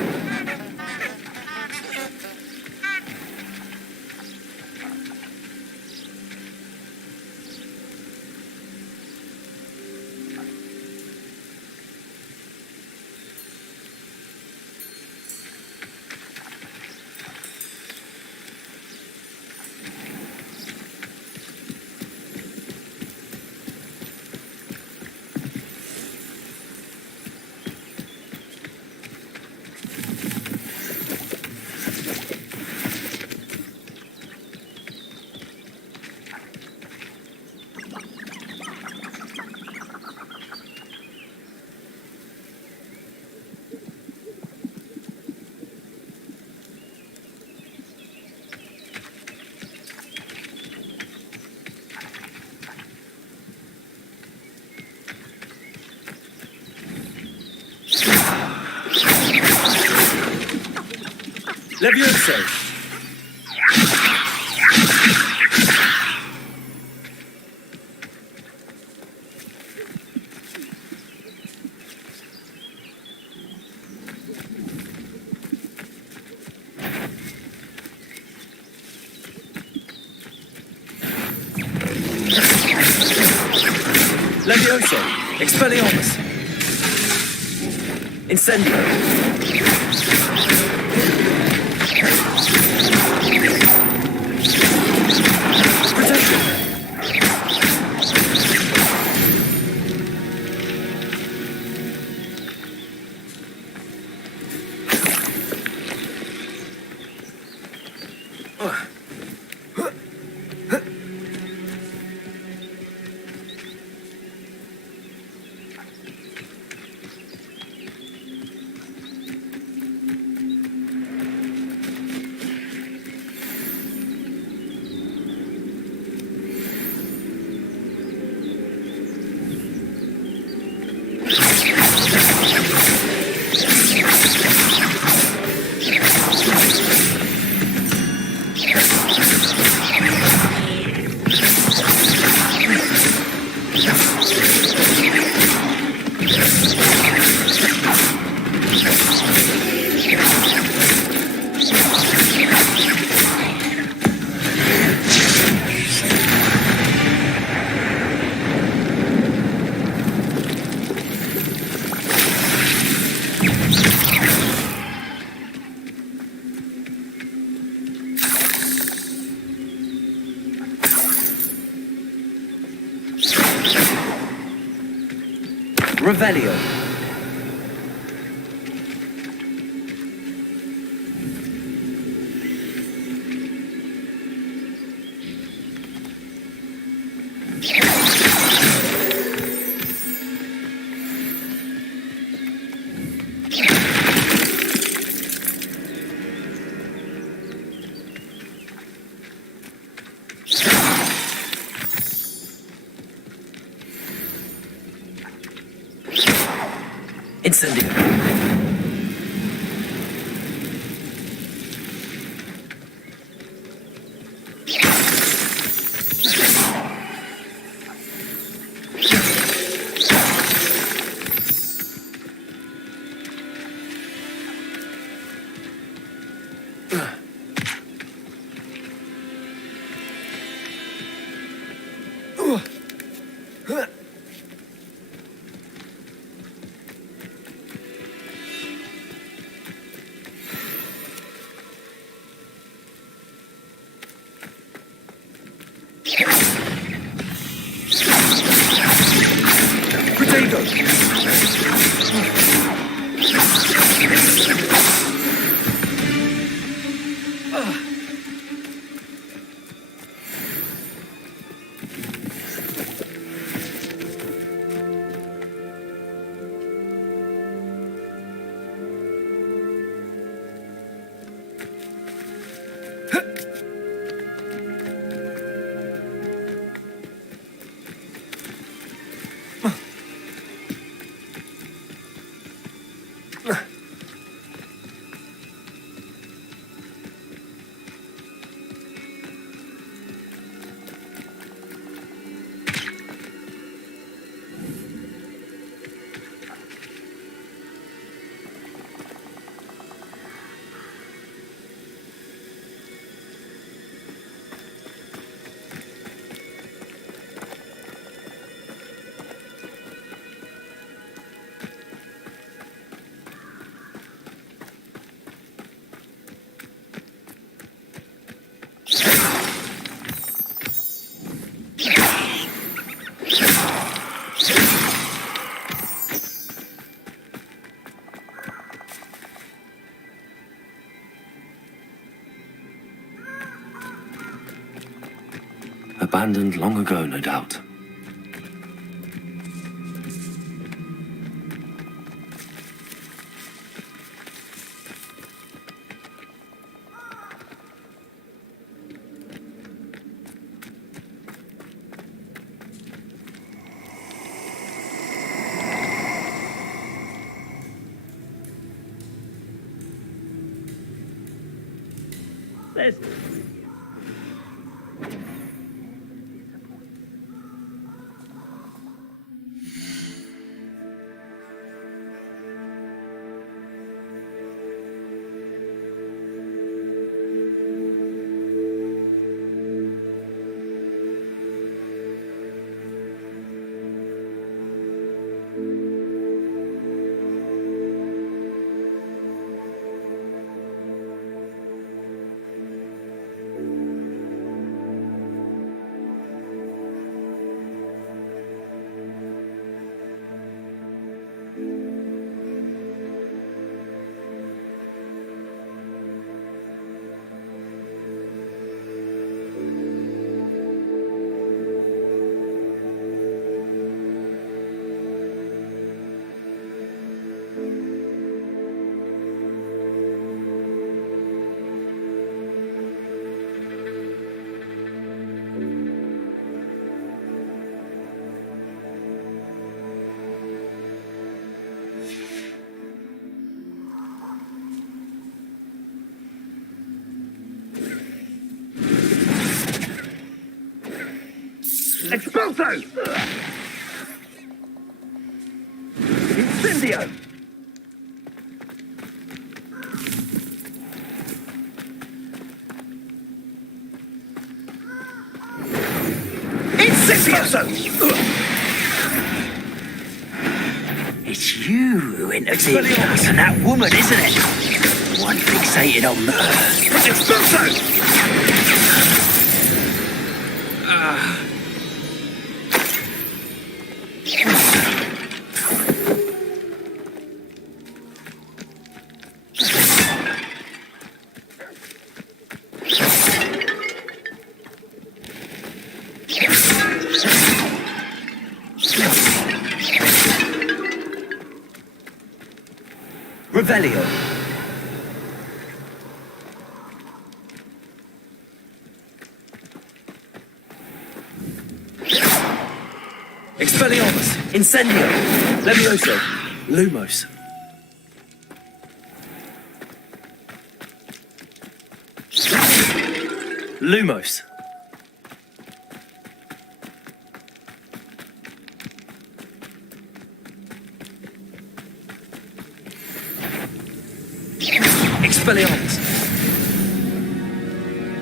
Levioso! Levioso! Expelliarmus! Incendio! Revelio. Incendio. Abandoned long ago, no doubt. this. Expulso! Incendio! Incendio! It's you who interfered with us and that woman, isn't it? One fixated on murder. Expulso! Revelio. Expelliarmus. Incendio. Levioso. Lumos. Lumos. Expelliarmus.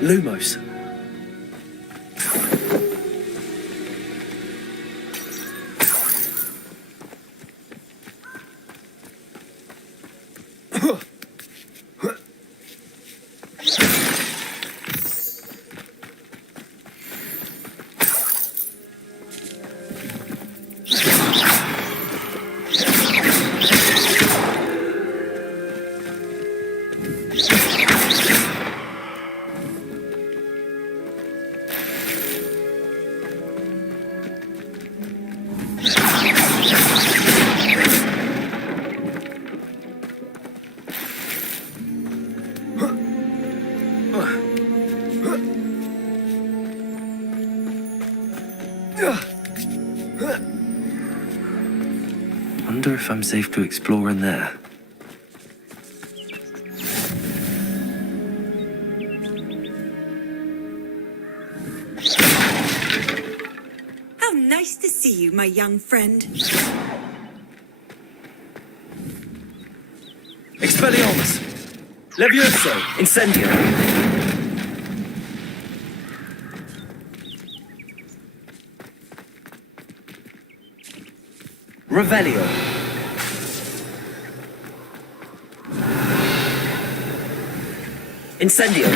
Lumos. Wonder if I'm safe to explore in there. How nice to see you, my young friend. Expelliarmus. Levioso. Incendio. Revelio. Incendio.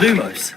Lumos.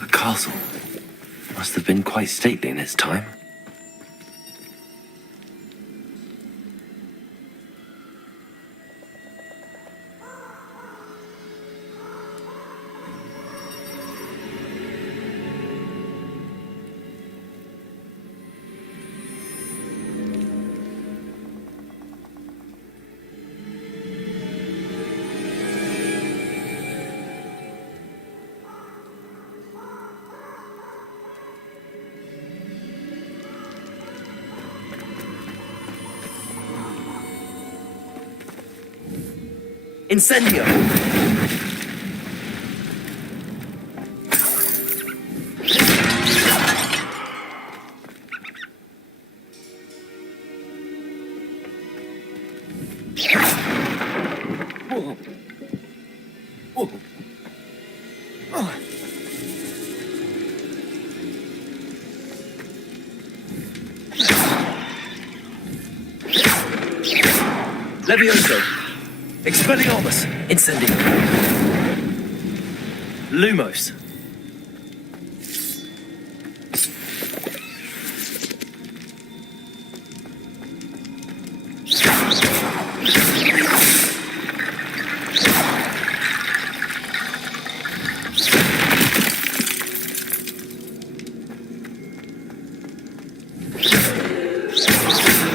The castle must have been quite stately in its time. Incendio! Levioso. Expelliarmus. Incendio. Lumos.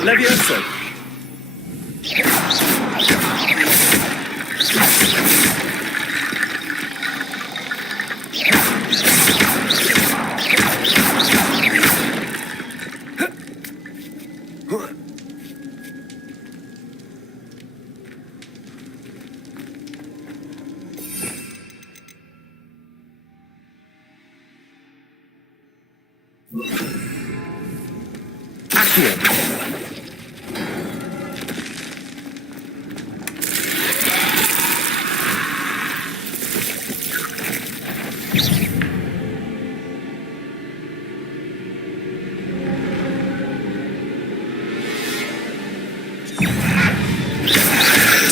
Levioso.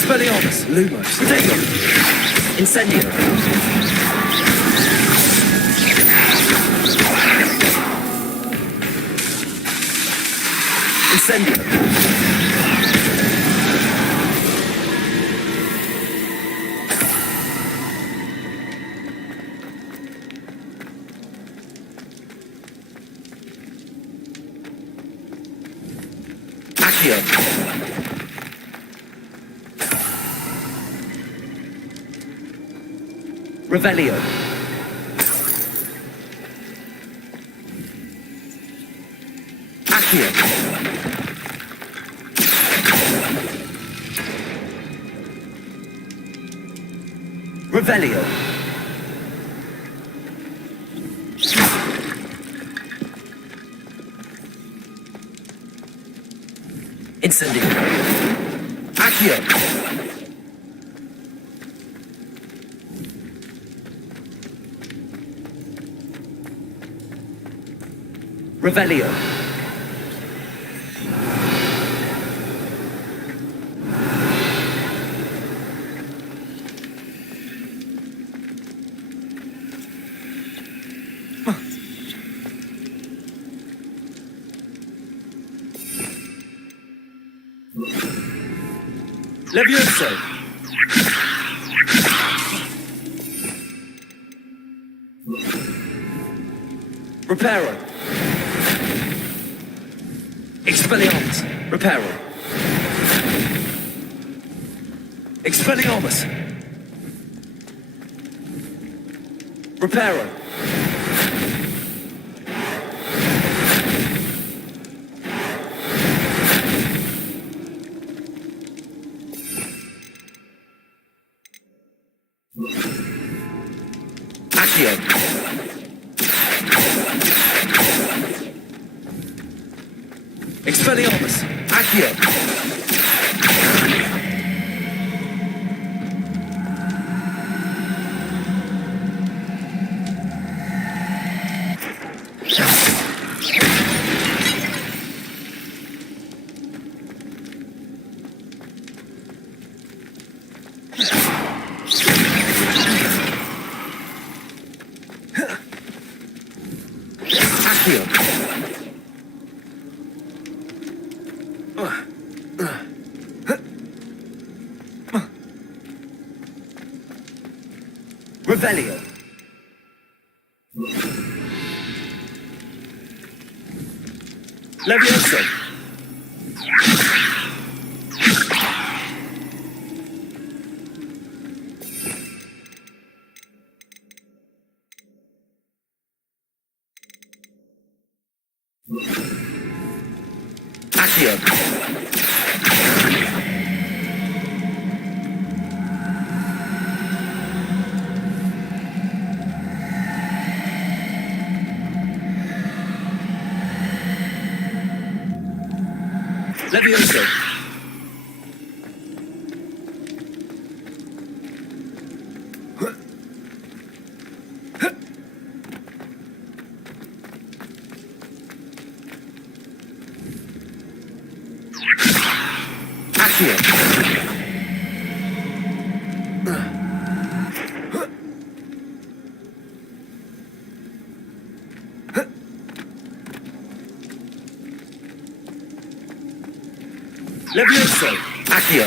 Expelliarmus. Lumos. Incendio. Incendio. Accio. Revelio. Accio. Revelio. Incendio. Accio. Revelio. Levioso. Reparo. Expelliarmus. Reparo. Expelliarmus. Reparo. Accio. Expelliarmus. Accio. Accio. Revelio. Levioso. Accio. Levioso. Accio. Levioso. Accio.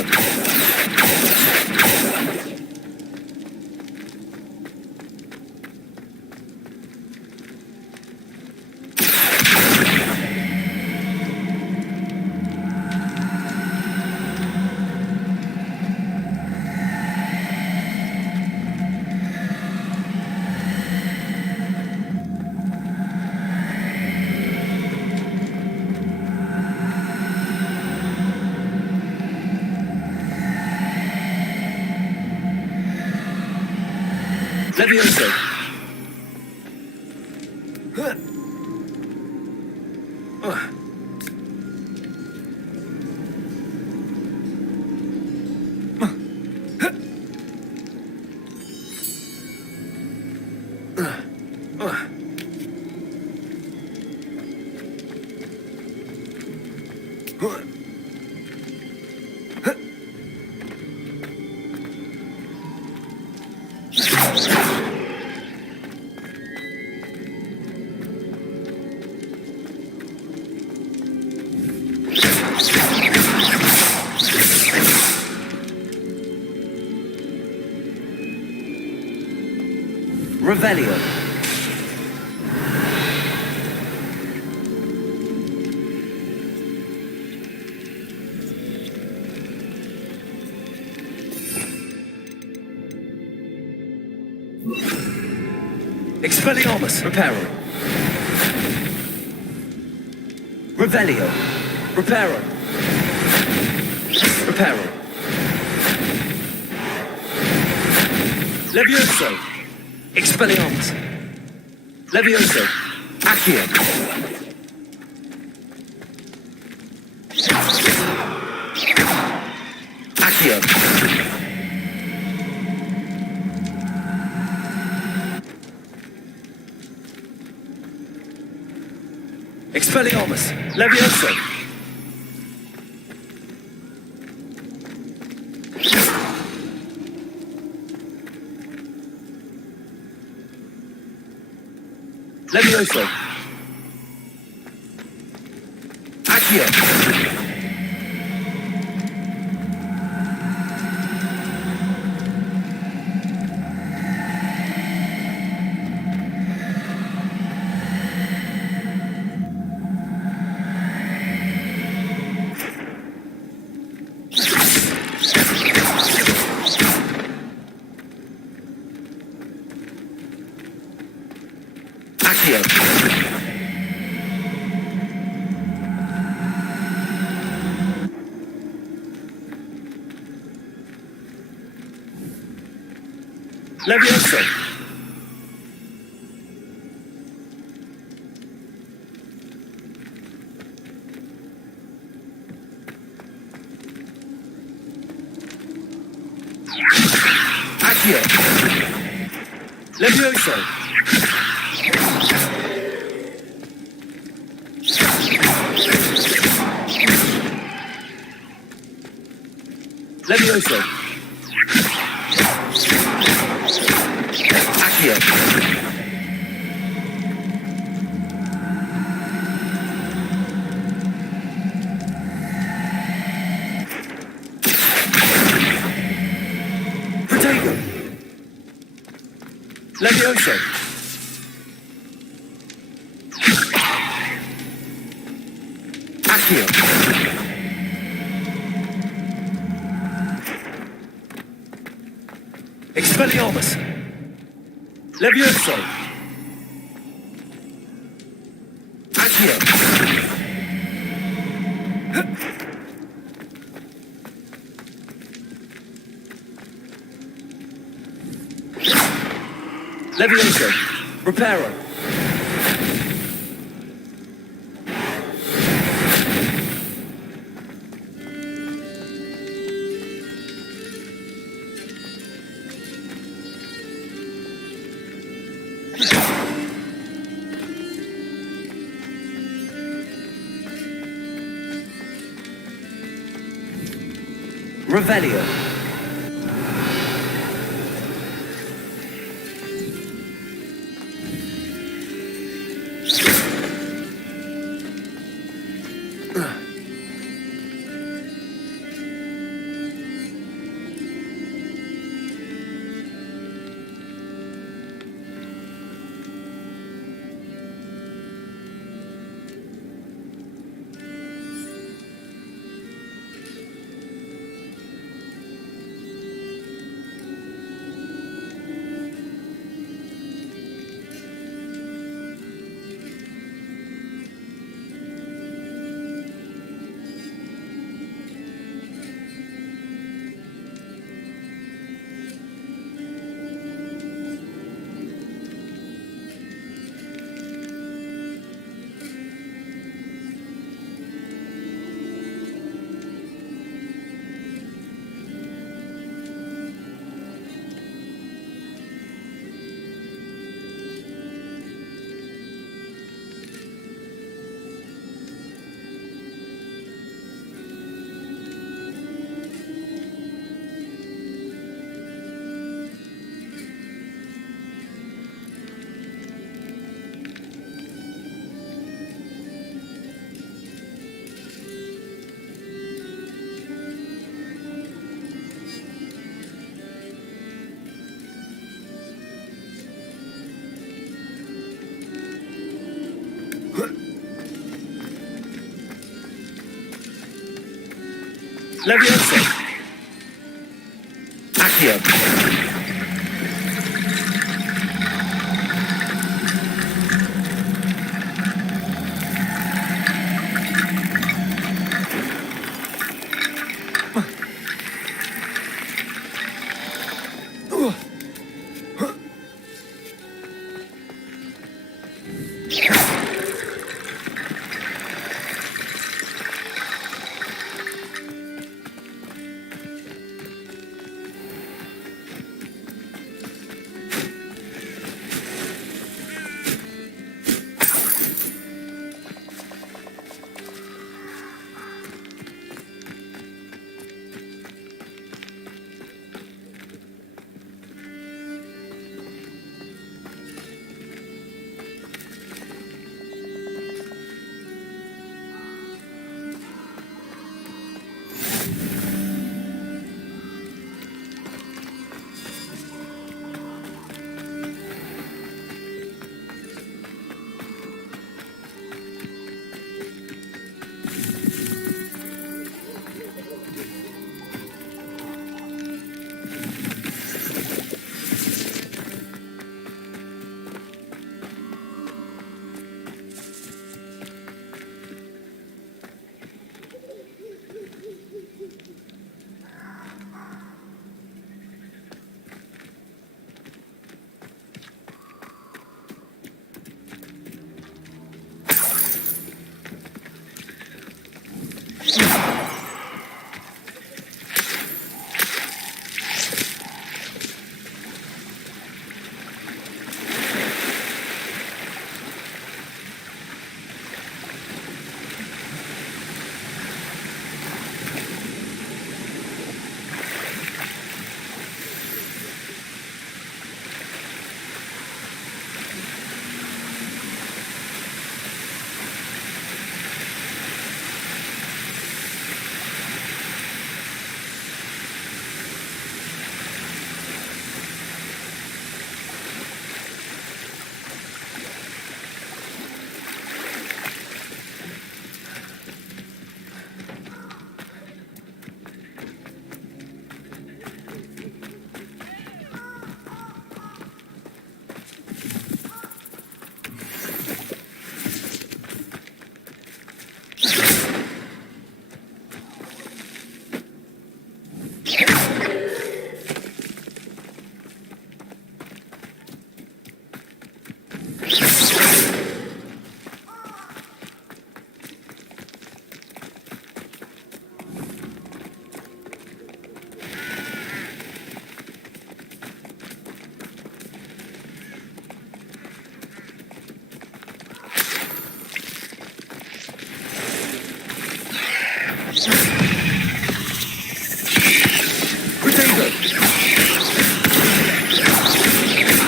Levioso. Revelio. Expelliarmus. Reparo. Revelio. Reparo. Reparo. Levioso. Expelliarmus. Levioso. Accio. Accio. Expelliarmus. Levioso. Levioso. Accio. Accio. Levioso. Accio. Levioso. Levioso. Accio. Protego. Levioso. Accio. Expelliarmus. Levioso. Accio. Levioso. Reparo. Revelio. Leviosa! Accio!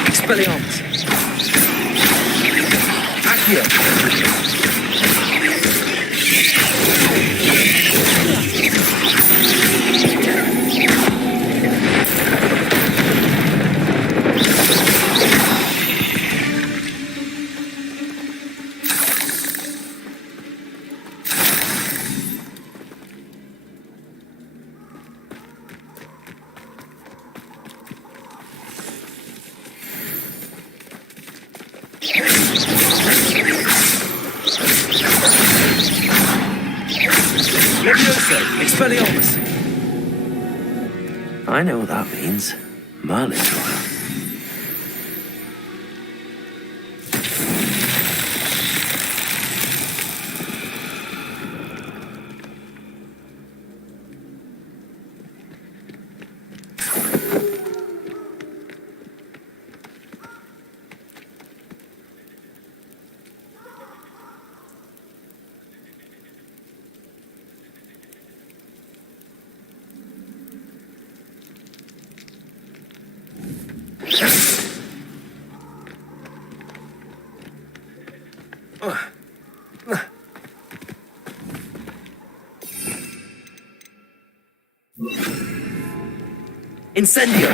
Expelliarmus! Accio! Leviosa! Expelliarmus! I know what that means. Merlin trial. Incendio!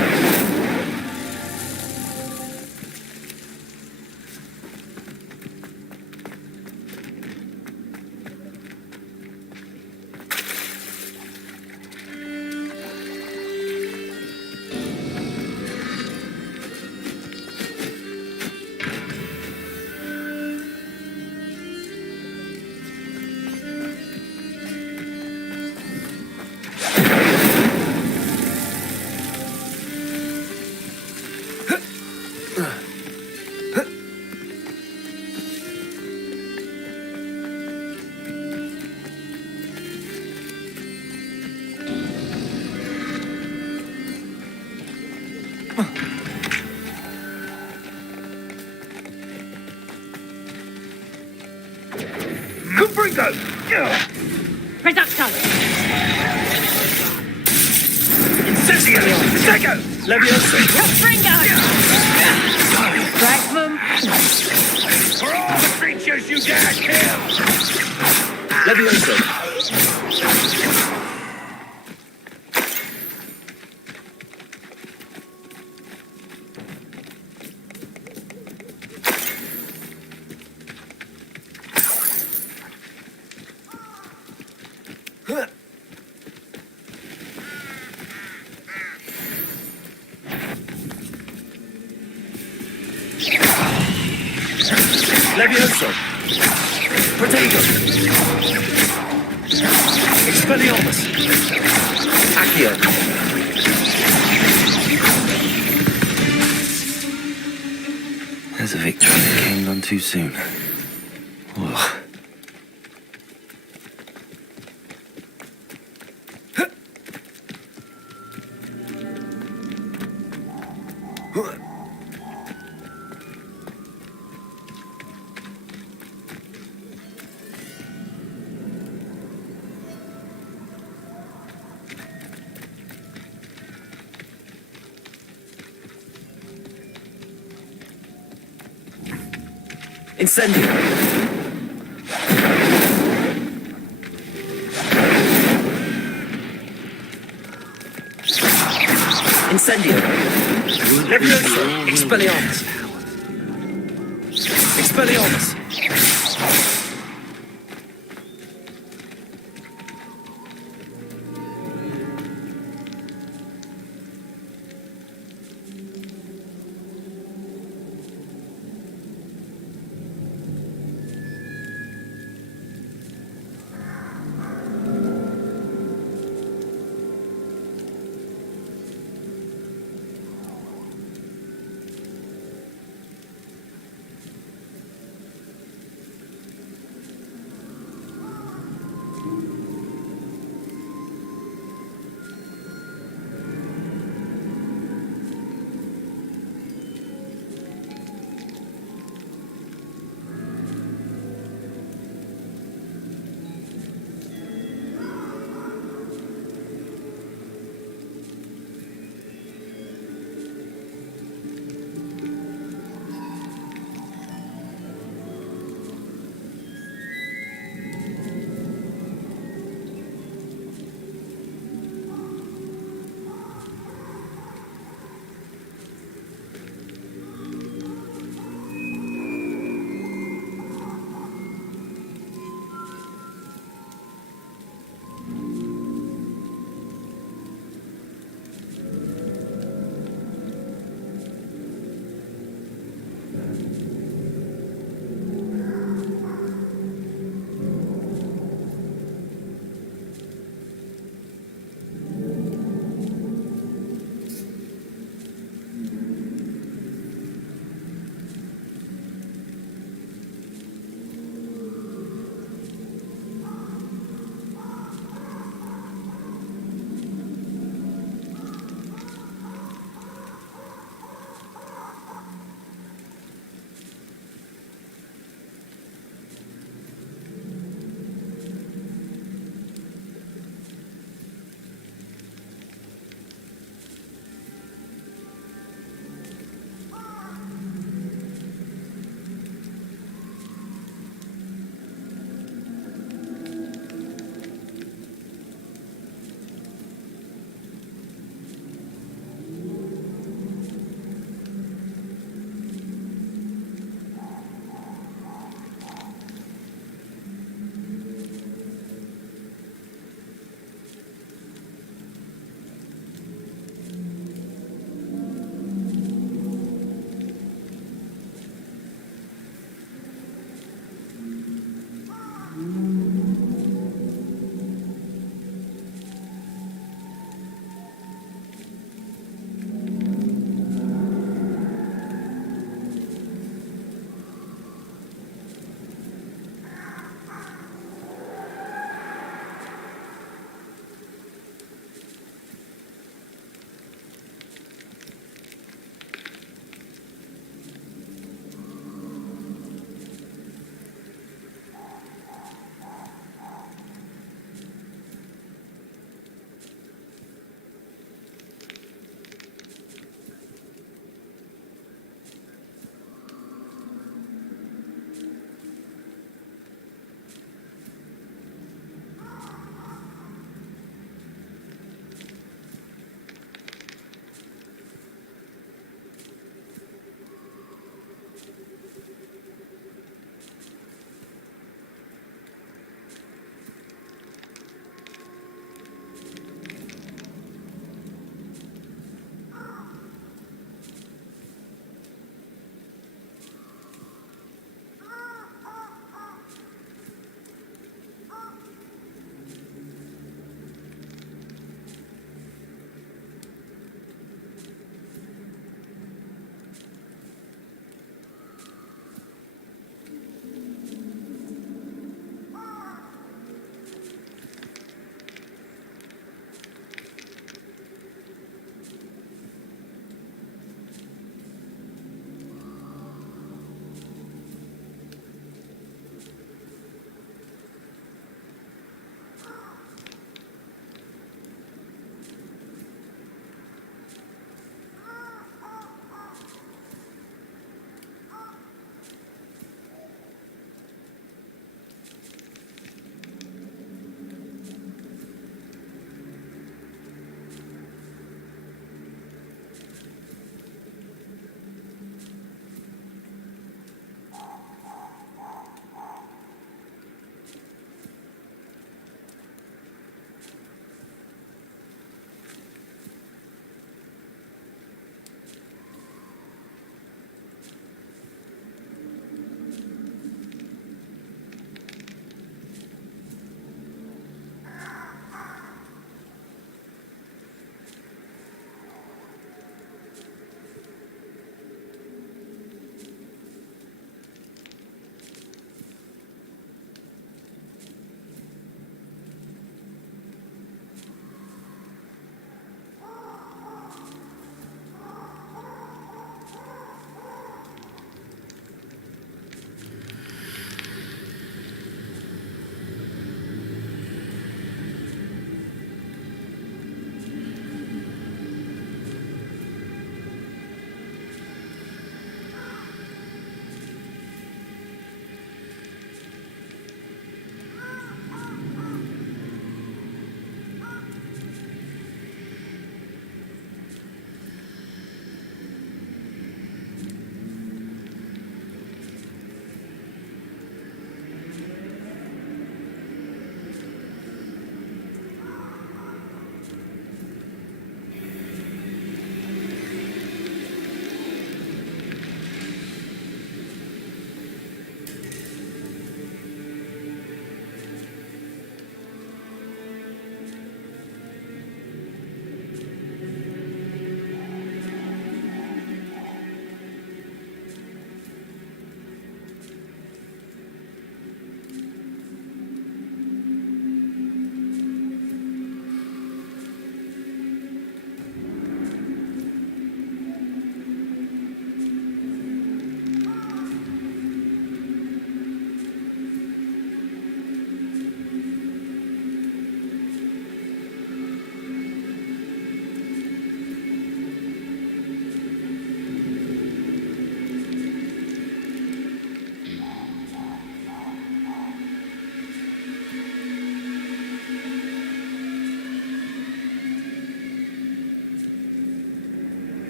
Levioso! Reducto! Incendio! Stego! Levioso! Fringo! Fragment! For all the creatures you dare kill! Levioso! Levioso! Protego! Expelliarmus! Accio! There's a victory that came none too soon. Ugh. Incendio! Incendio! Levioso! Expelliarmus! Expelliarmus!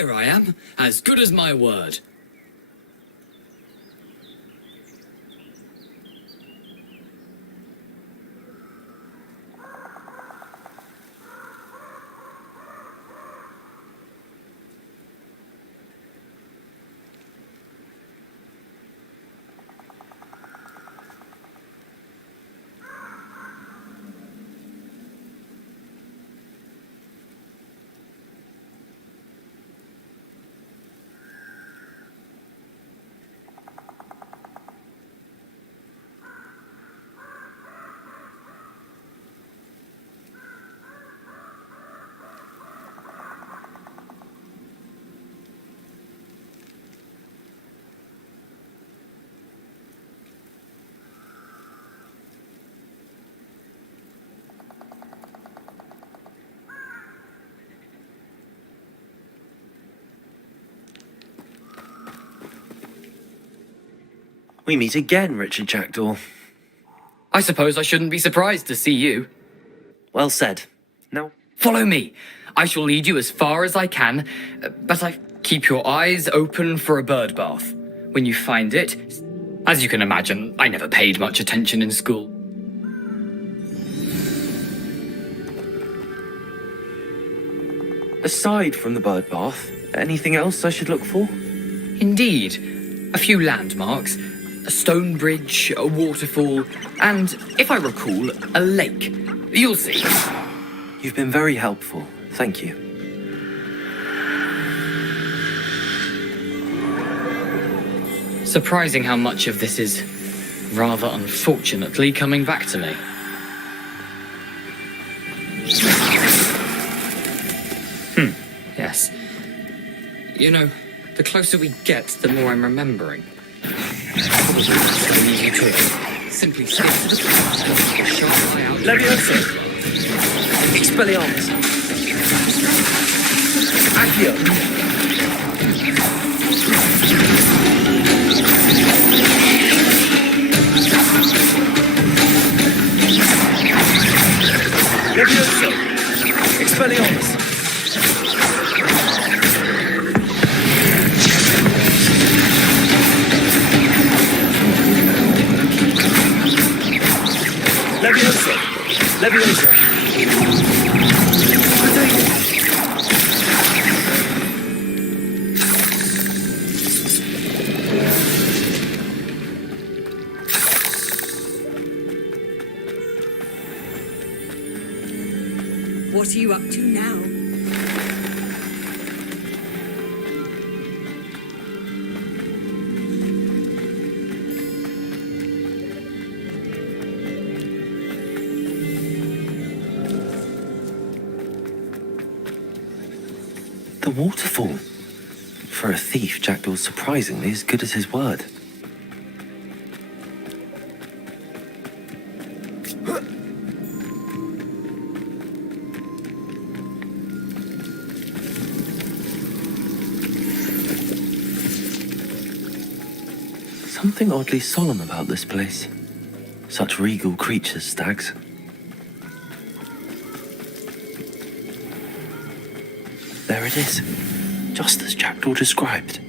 Here I am, as good as my word. We meet again, Richard Jackdaw. I suppose I shouldn't be surprised to see you. Well said. Now, follow me. I shall lead you as far as I can, but keep your eyes open for a bird bath. When you find it, as you can imagine, I never paid much attention in school. Aside from the bird bath, anything else I should look for? Indeed. A few landmarks, a stone bridge, a waterfall, and, if I recall, a lake. You'll see. You've been very helpful. Thank you. Surprising how much of this is, rather unfortunately, coming back to me. Yes. You know, the closer we get, the more I'm remembering. Probably so easy to simply stick to the plan, sharp eye out. Leviosa! Expelliarmus! Accio! Leviosa! Expelliarmus! Leviosa! Leviosa! What are you up to now? The waterfall. For a thief, Jackdaw's surprisingly as good as his word. Something oddly solemn about this place. Such regal creatures, stags. There it is, just as Jackdaw described.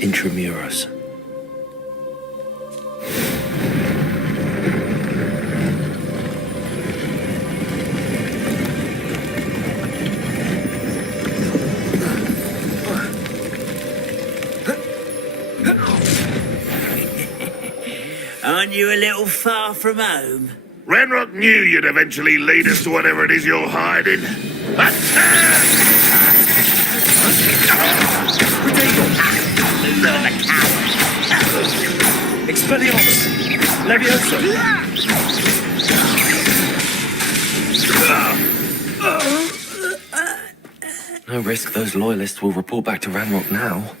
Intramuros. Aren't you a little far from home? Ranrock knew you'd eventually lead us to whatever it is you're hiding. Expelliarmus! Leviosa! No risk those loyalists will report back to Ranrock now.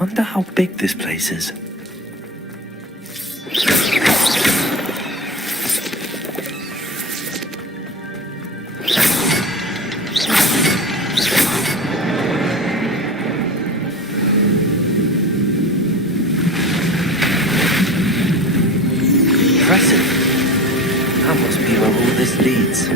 Wonder how big this place is. Impressive. That must be where all this leads.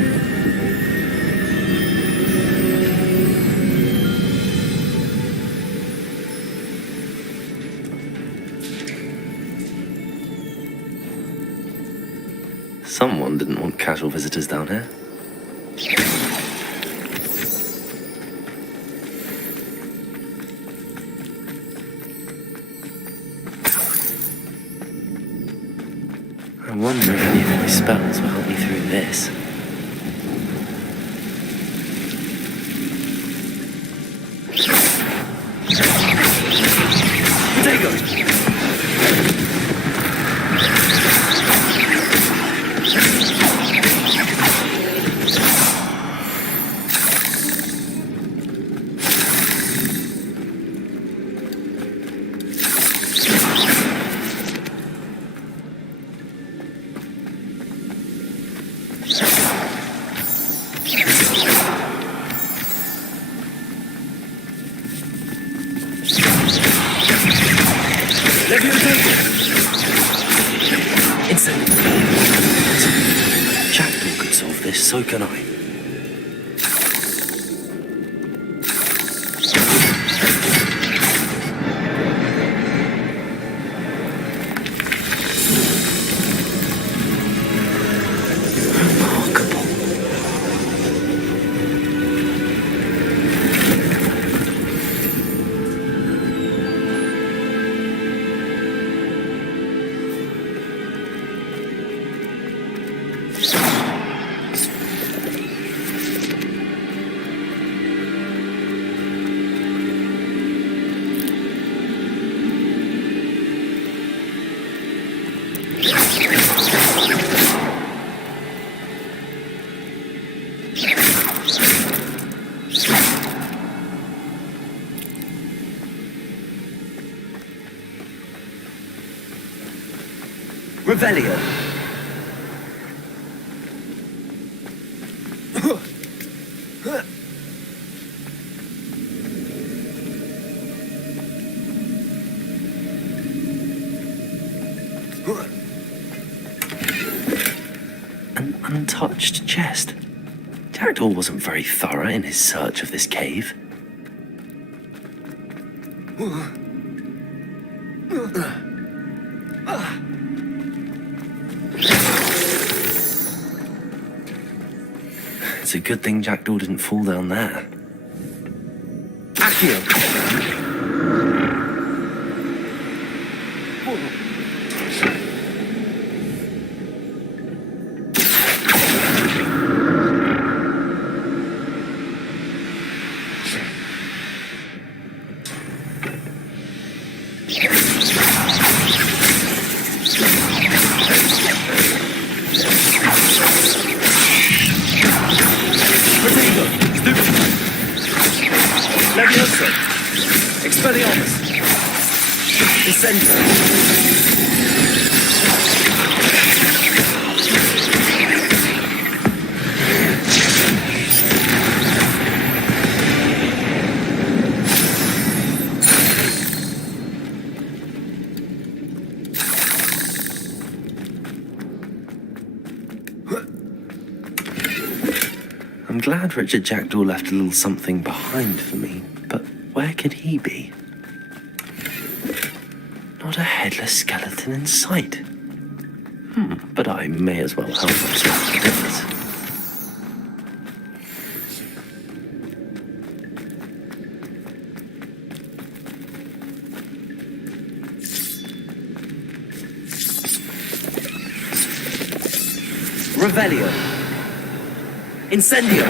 Someone didn't want casual visitors down here. I wonder if any of my spells will help me through this. Potato! Jackdaw could solve this, so can I. Revelio. An untouched chest. Jackdaw wasn't very thorough in his search of this cave. It's a good thing Jackdaw didn't fall down there. Accio! I'm glad Richard Jackdaw left a little something behind for me, but where could he be? Not a headless skeleton in sight. But I may as well help myself to this. Revelio. Incendio.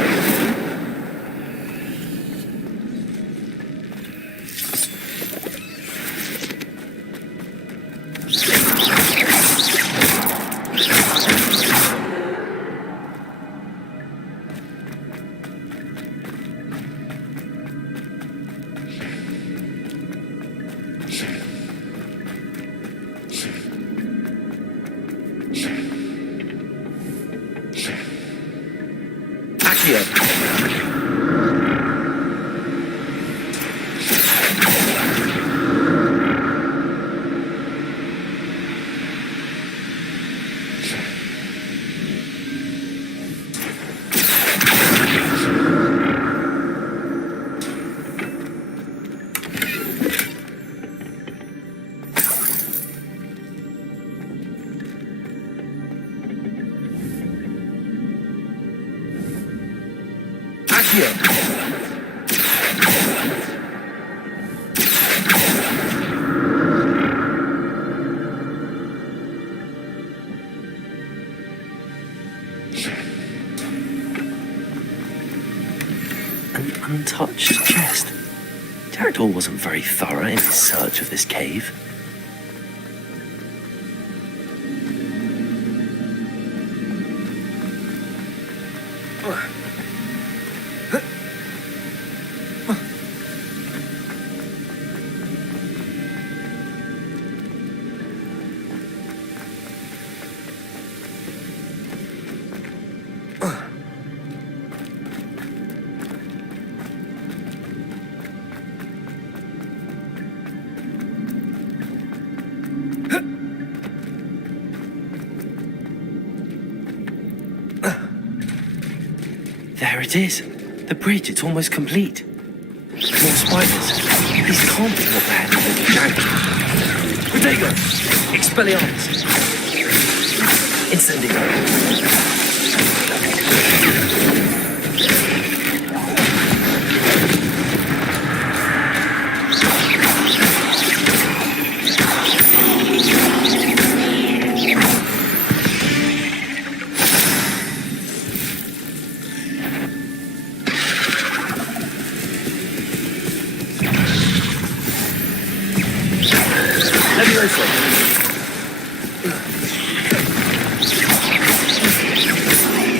An untouched chest. Jackdaw wasn't very thorough in his search of this cave. There it is. The bridge, it's almost complete. More spiders. These can't be what they're heading for. Jagged. Protego! Expelliarmus! Incendio!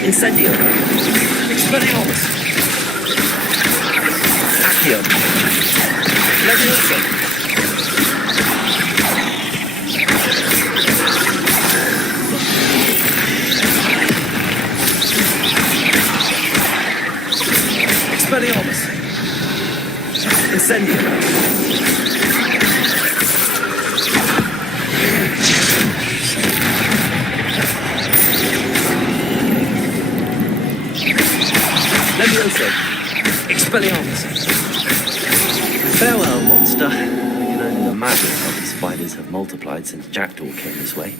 Incendio! Expelliarmus! Accio! Levioso! Expelliarmus! Incendio! Levioso! Expelliarmus! Farewell, monster. I can only imagine how these spiders have multiplied since Jackdaw came this way.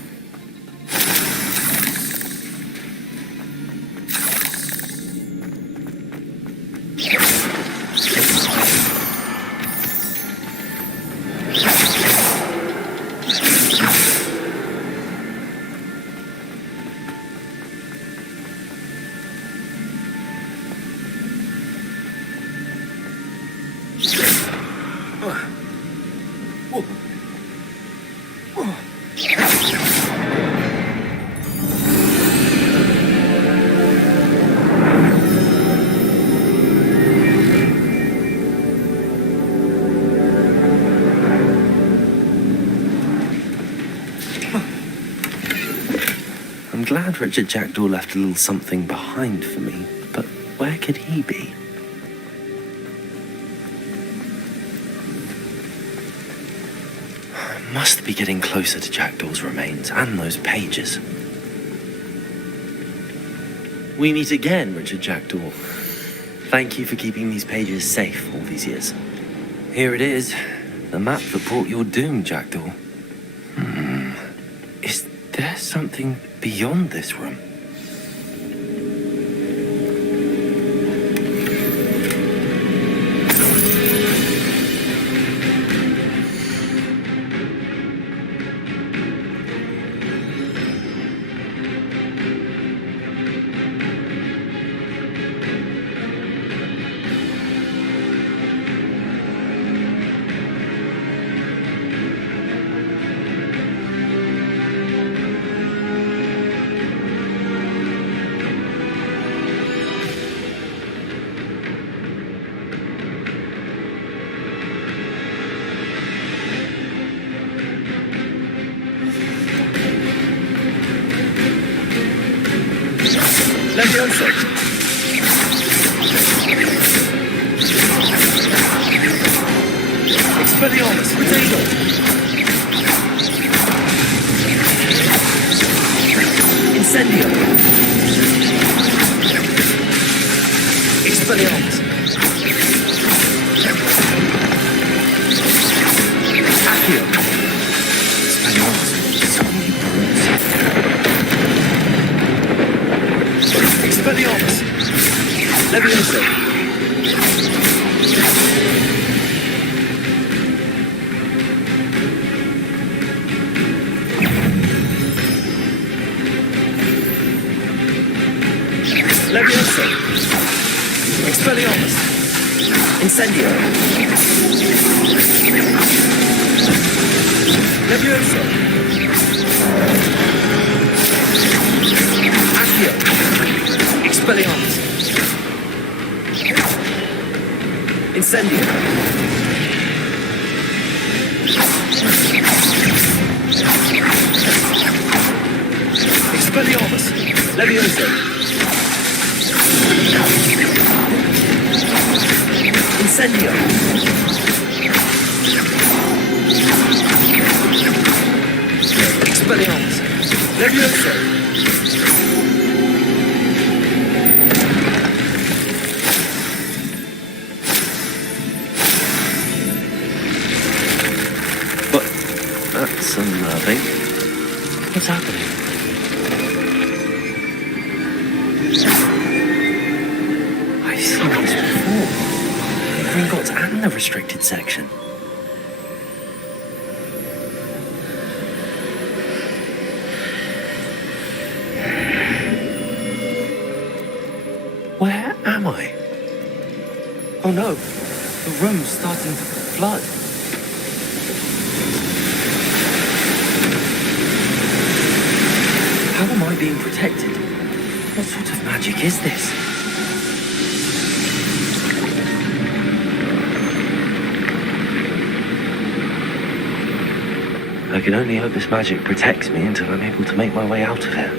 I'm glad Richard Jackdaw left a little something behind for me, but where could he be? I must be getting closer to Jackdaw's remains and those pages. We meet again, Richard Jackdaw. Thank you for keeping these pages safe all these years. Here it is, the map that brought your doom, Jackdaw. Is there something beyond this room? Levioso! Expelliarmus, Potato! Incendio! Expelliarmus! Accio! Expelliarmus, so many brutes. Expelliarmus! Levioso! Levioso! Expelliarmus! Incendio! Levioso! Accio! Expelliarmus! Incendio! Expelliarmus! Levioso! Incendio! Expelliarmus! Levioso! But that's unnerving. What's happening? I've seen this before. The Gringotts and the restricted section. Where am I? Oh no, the room's starting to flood. How am I being protected? What sort of magic is this? I can only hope this magic protects me until I'm able to make my way out of here.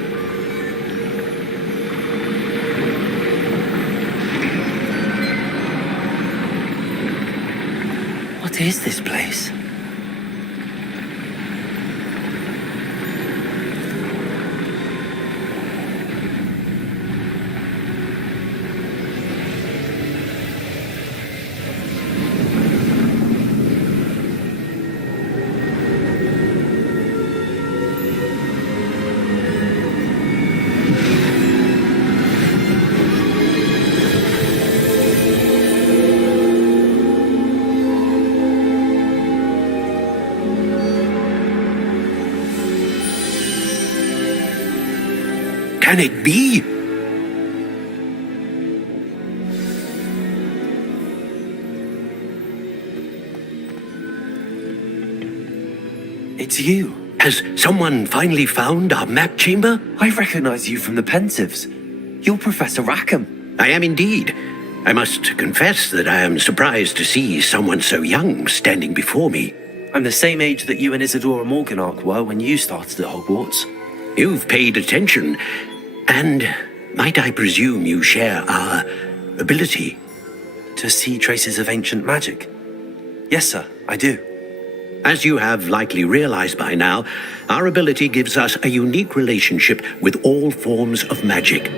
What is this place? Can it be? It's you. Has someone finally found our map chamber? I recognize you from the Pensives. You're Professor Rackham. I am indeed. I must confess that I am surprised to see someone so young standing before me. I'm the same age that you and Isadora Morganark were when you started at Hogwarts. You've paid attention, and might I presume you share our ability? To see traces of ancient magic? Yes, sir, I do. As you have likely realized by now, our ability gives us a unique relationship with all forms of magic.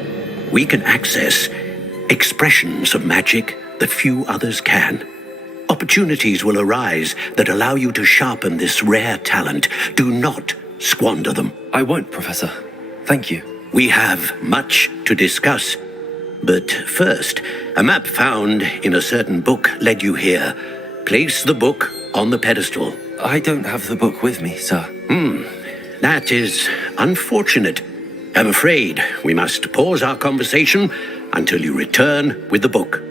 We can access expressions of magic that few others can. Opportunities will arise that allow you to sharpen this rare talent. Do not squander them. I won't, Professor. Thank you. We have much to discuss. But first, a map found in a certain book led you here. Place the book on the pedestal. I don't have the book with me, sir. That is unfortunate. I'm afraid we must pause our conversation until you return with the book.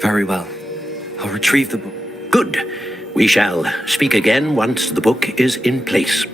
Very well. I'll retrieve the book. Good. We shall speak again once the book is in place.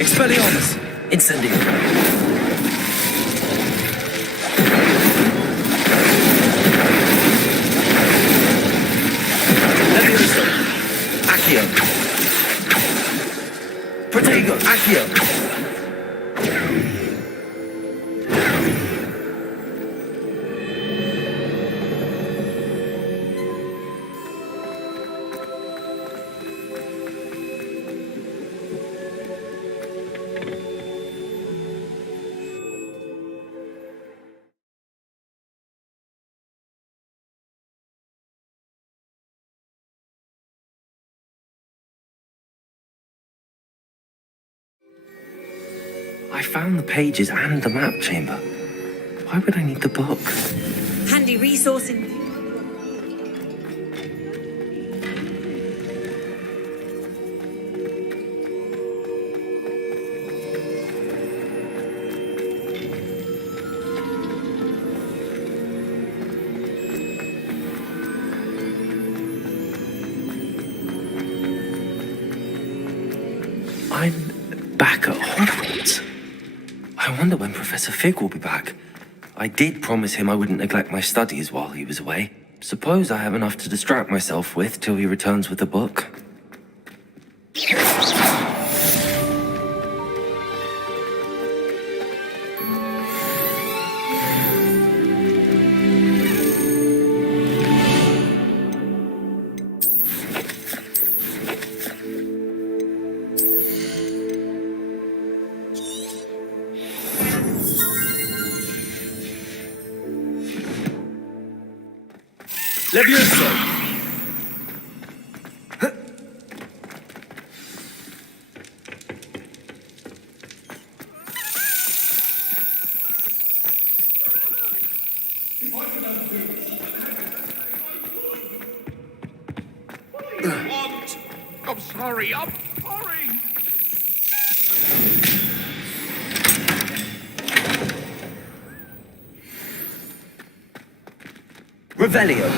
Expelliarmus! Incendio! Levioso! Accio! Protego! Accio! I found the pages and the map chamber. Why would I need the book? Handy resource indeed. I'm back at Hogwarts. I wonder when Professor Fig will be back. I did promise him I wouldn't neglect my studies while he was away. Suppose I have enough to distract myself with till he returns with the book. Levioso! What? I'm sorry. Revelio!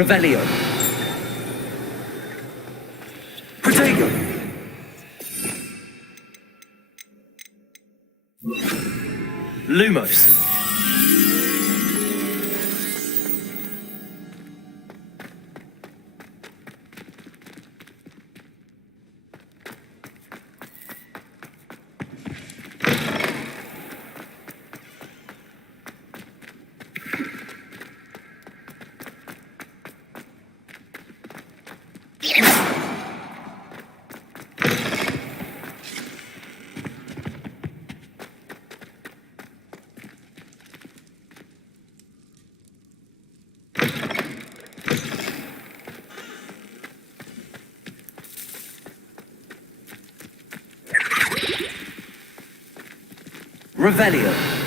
Revelio. Protego! Lumos. Revelio.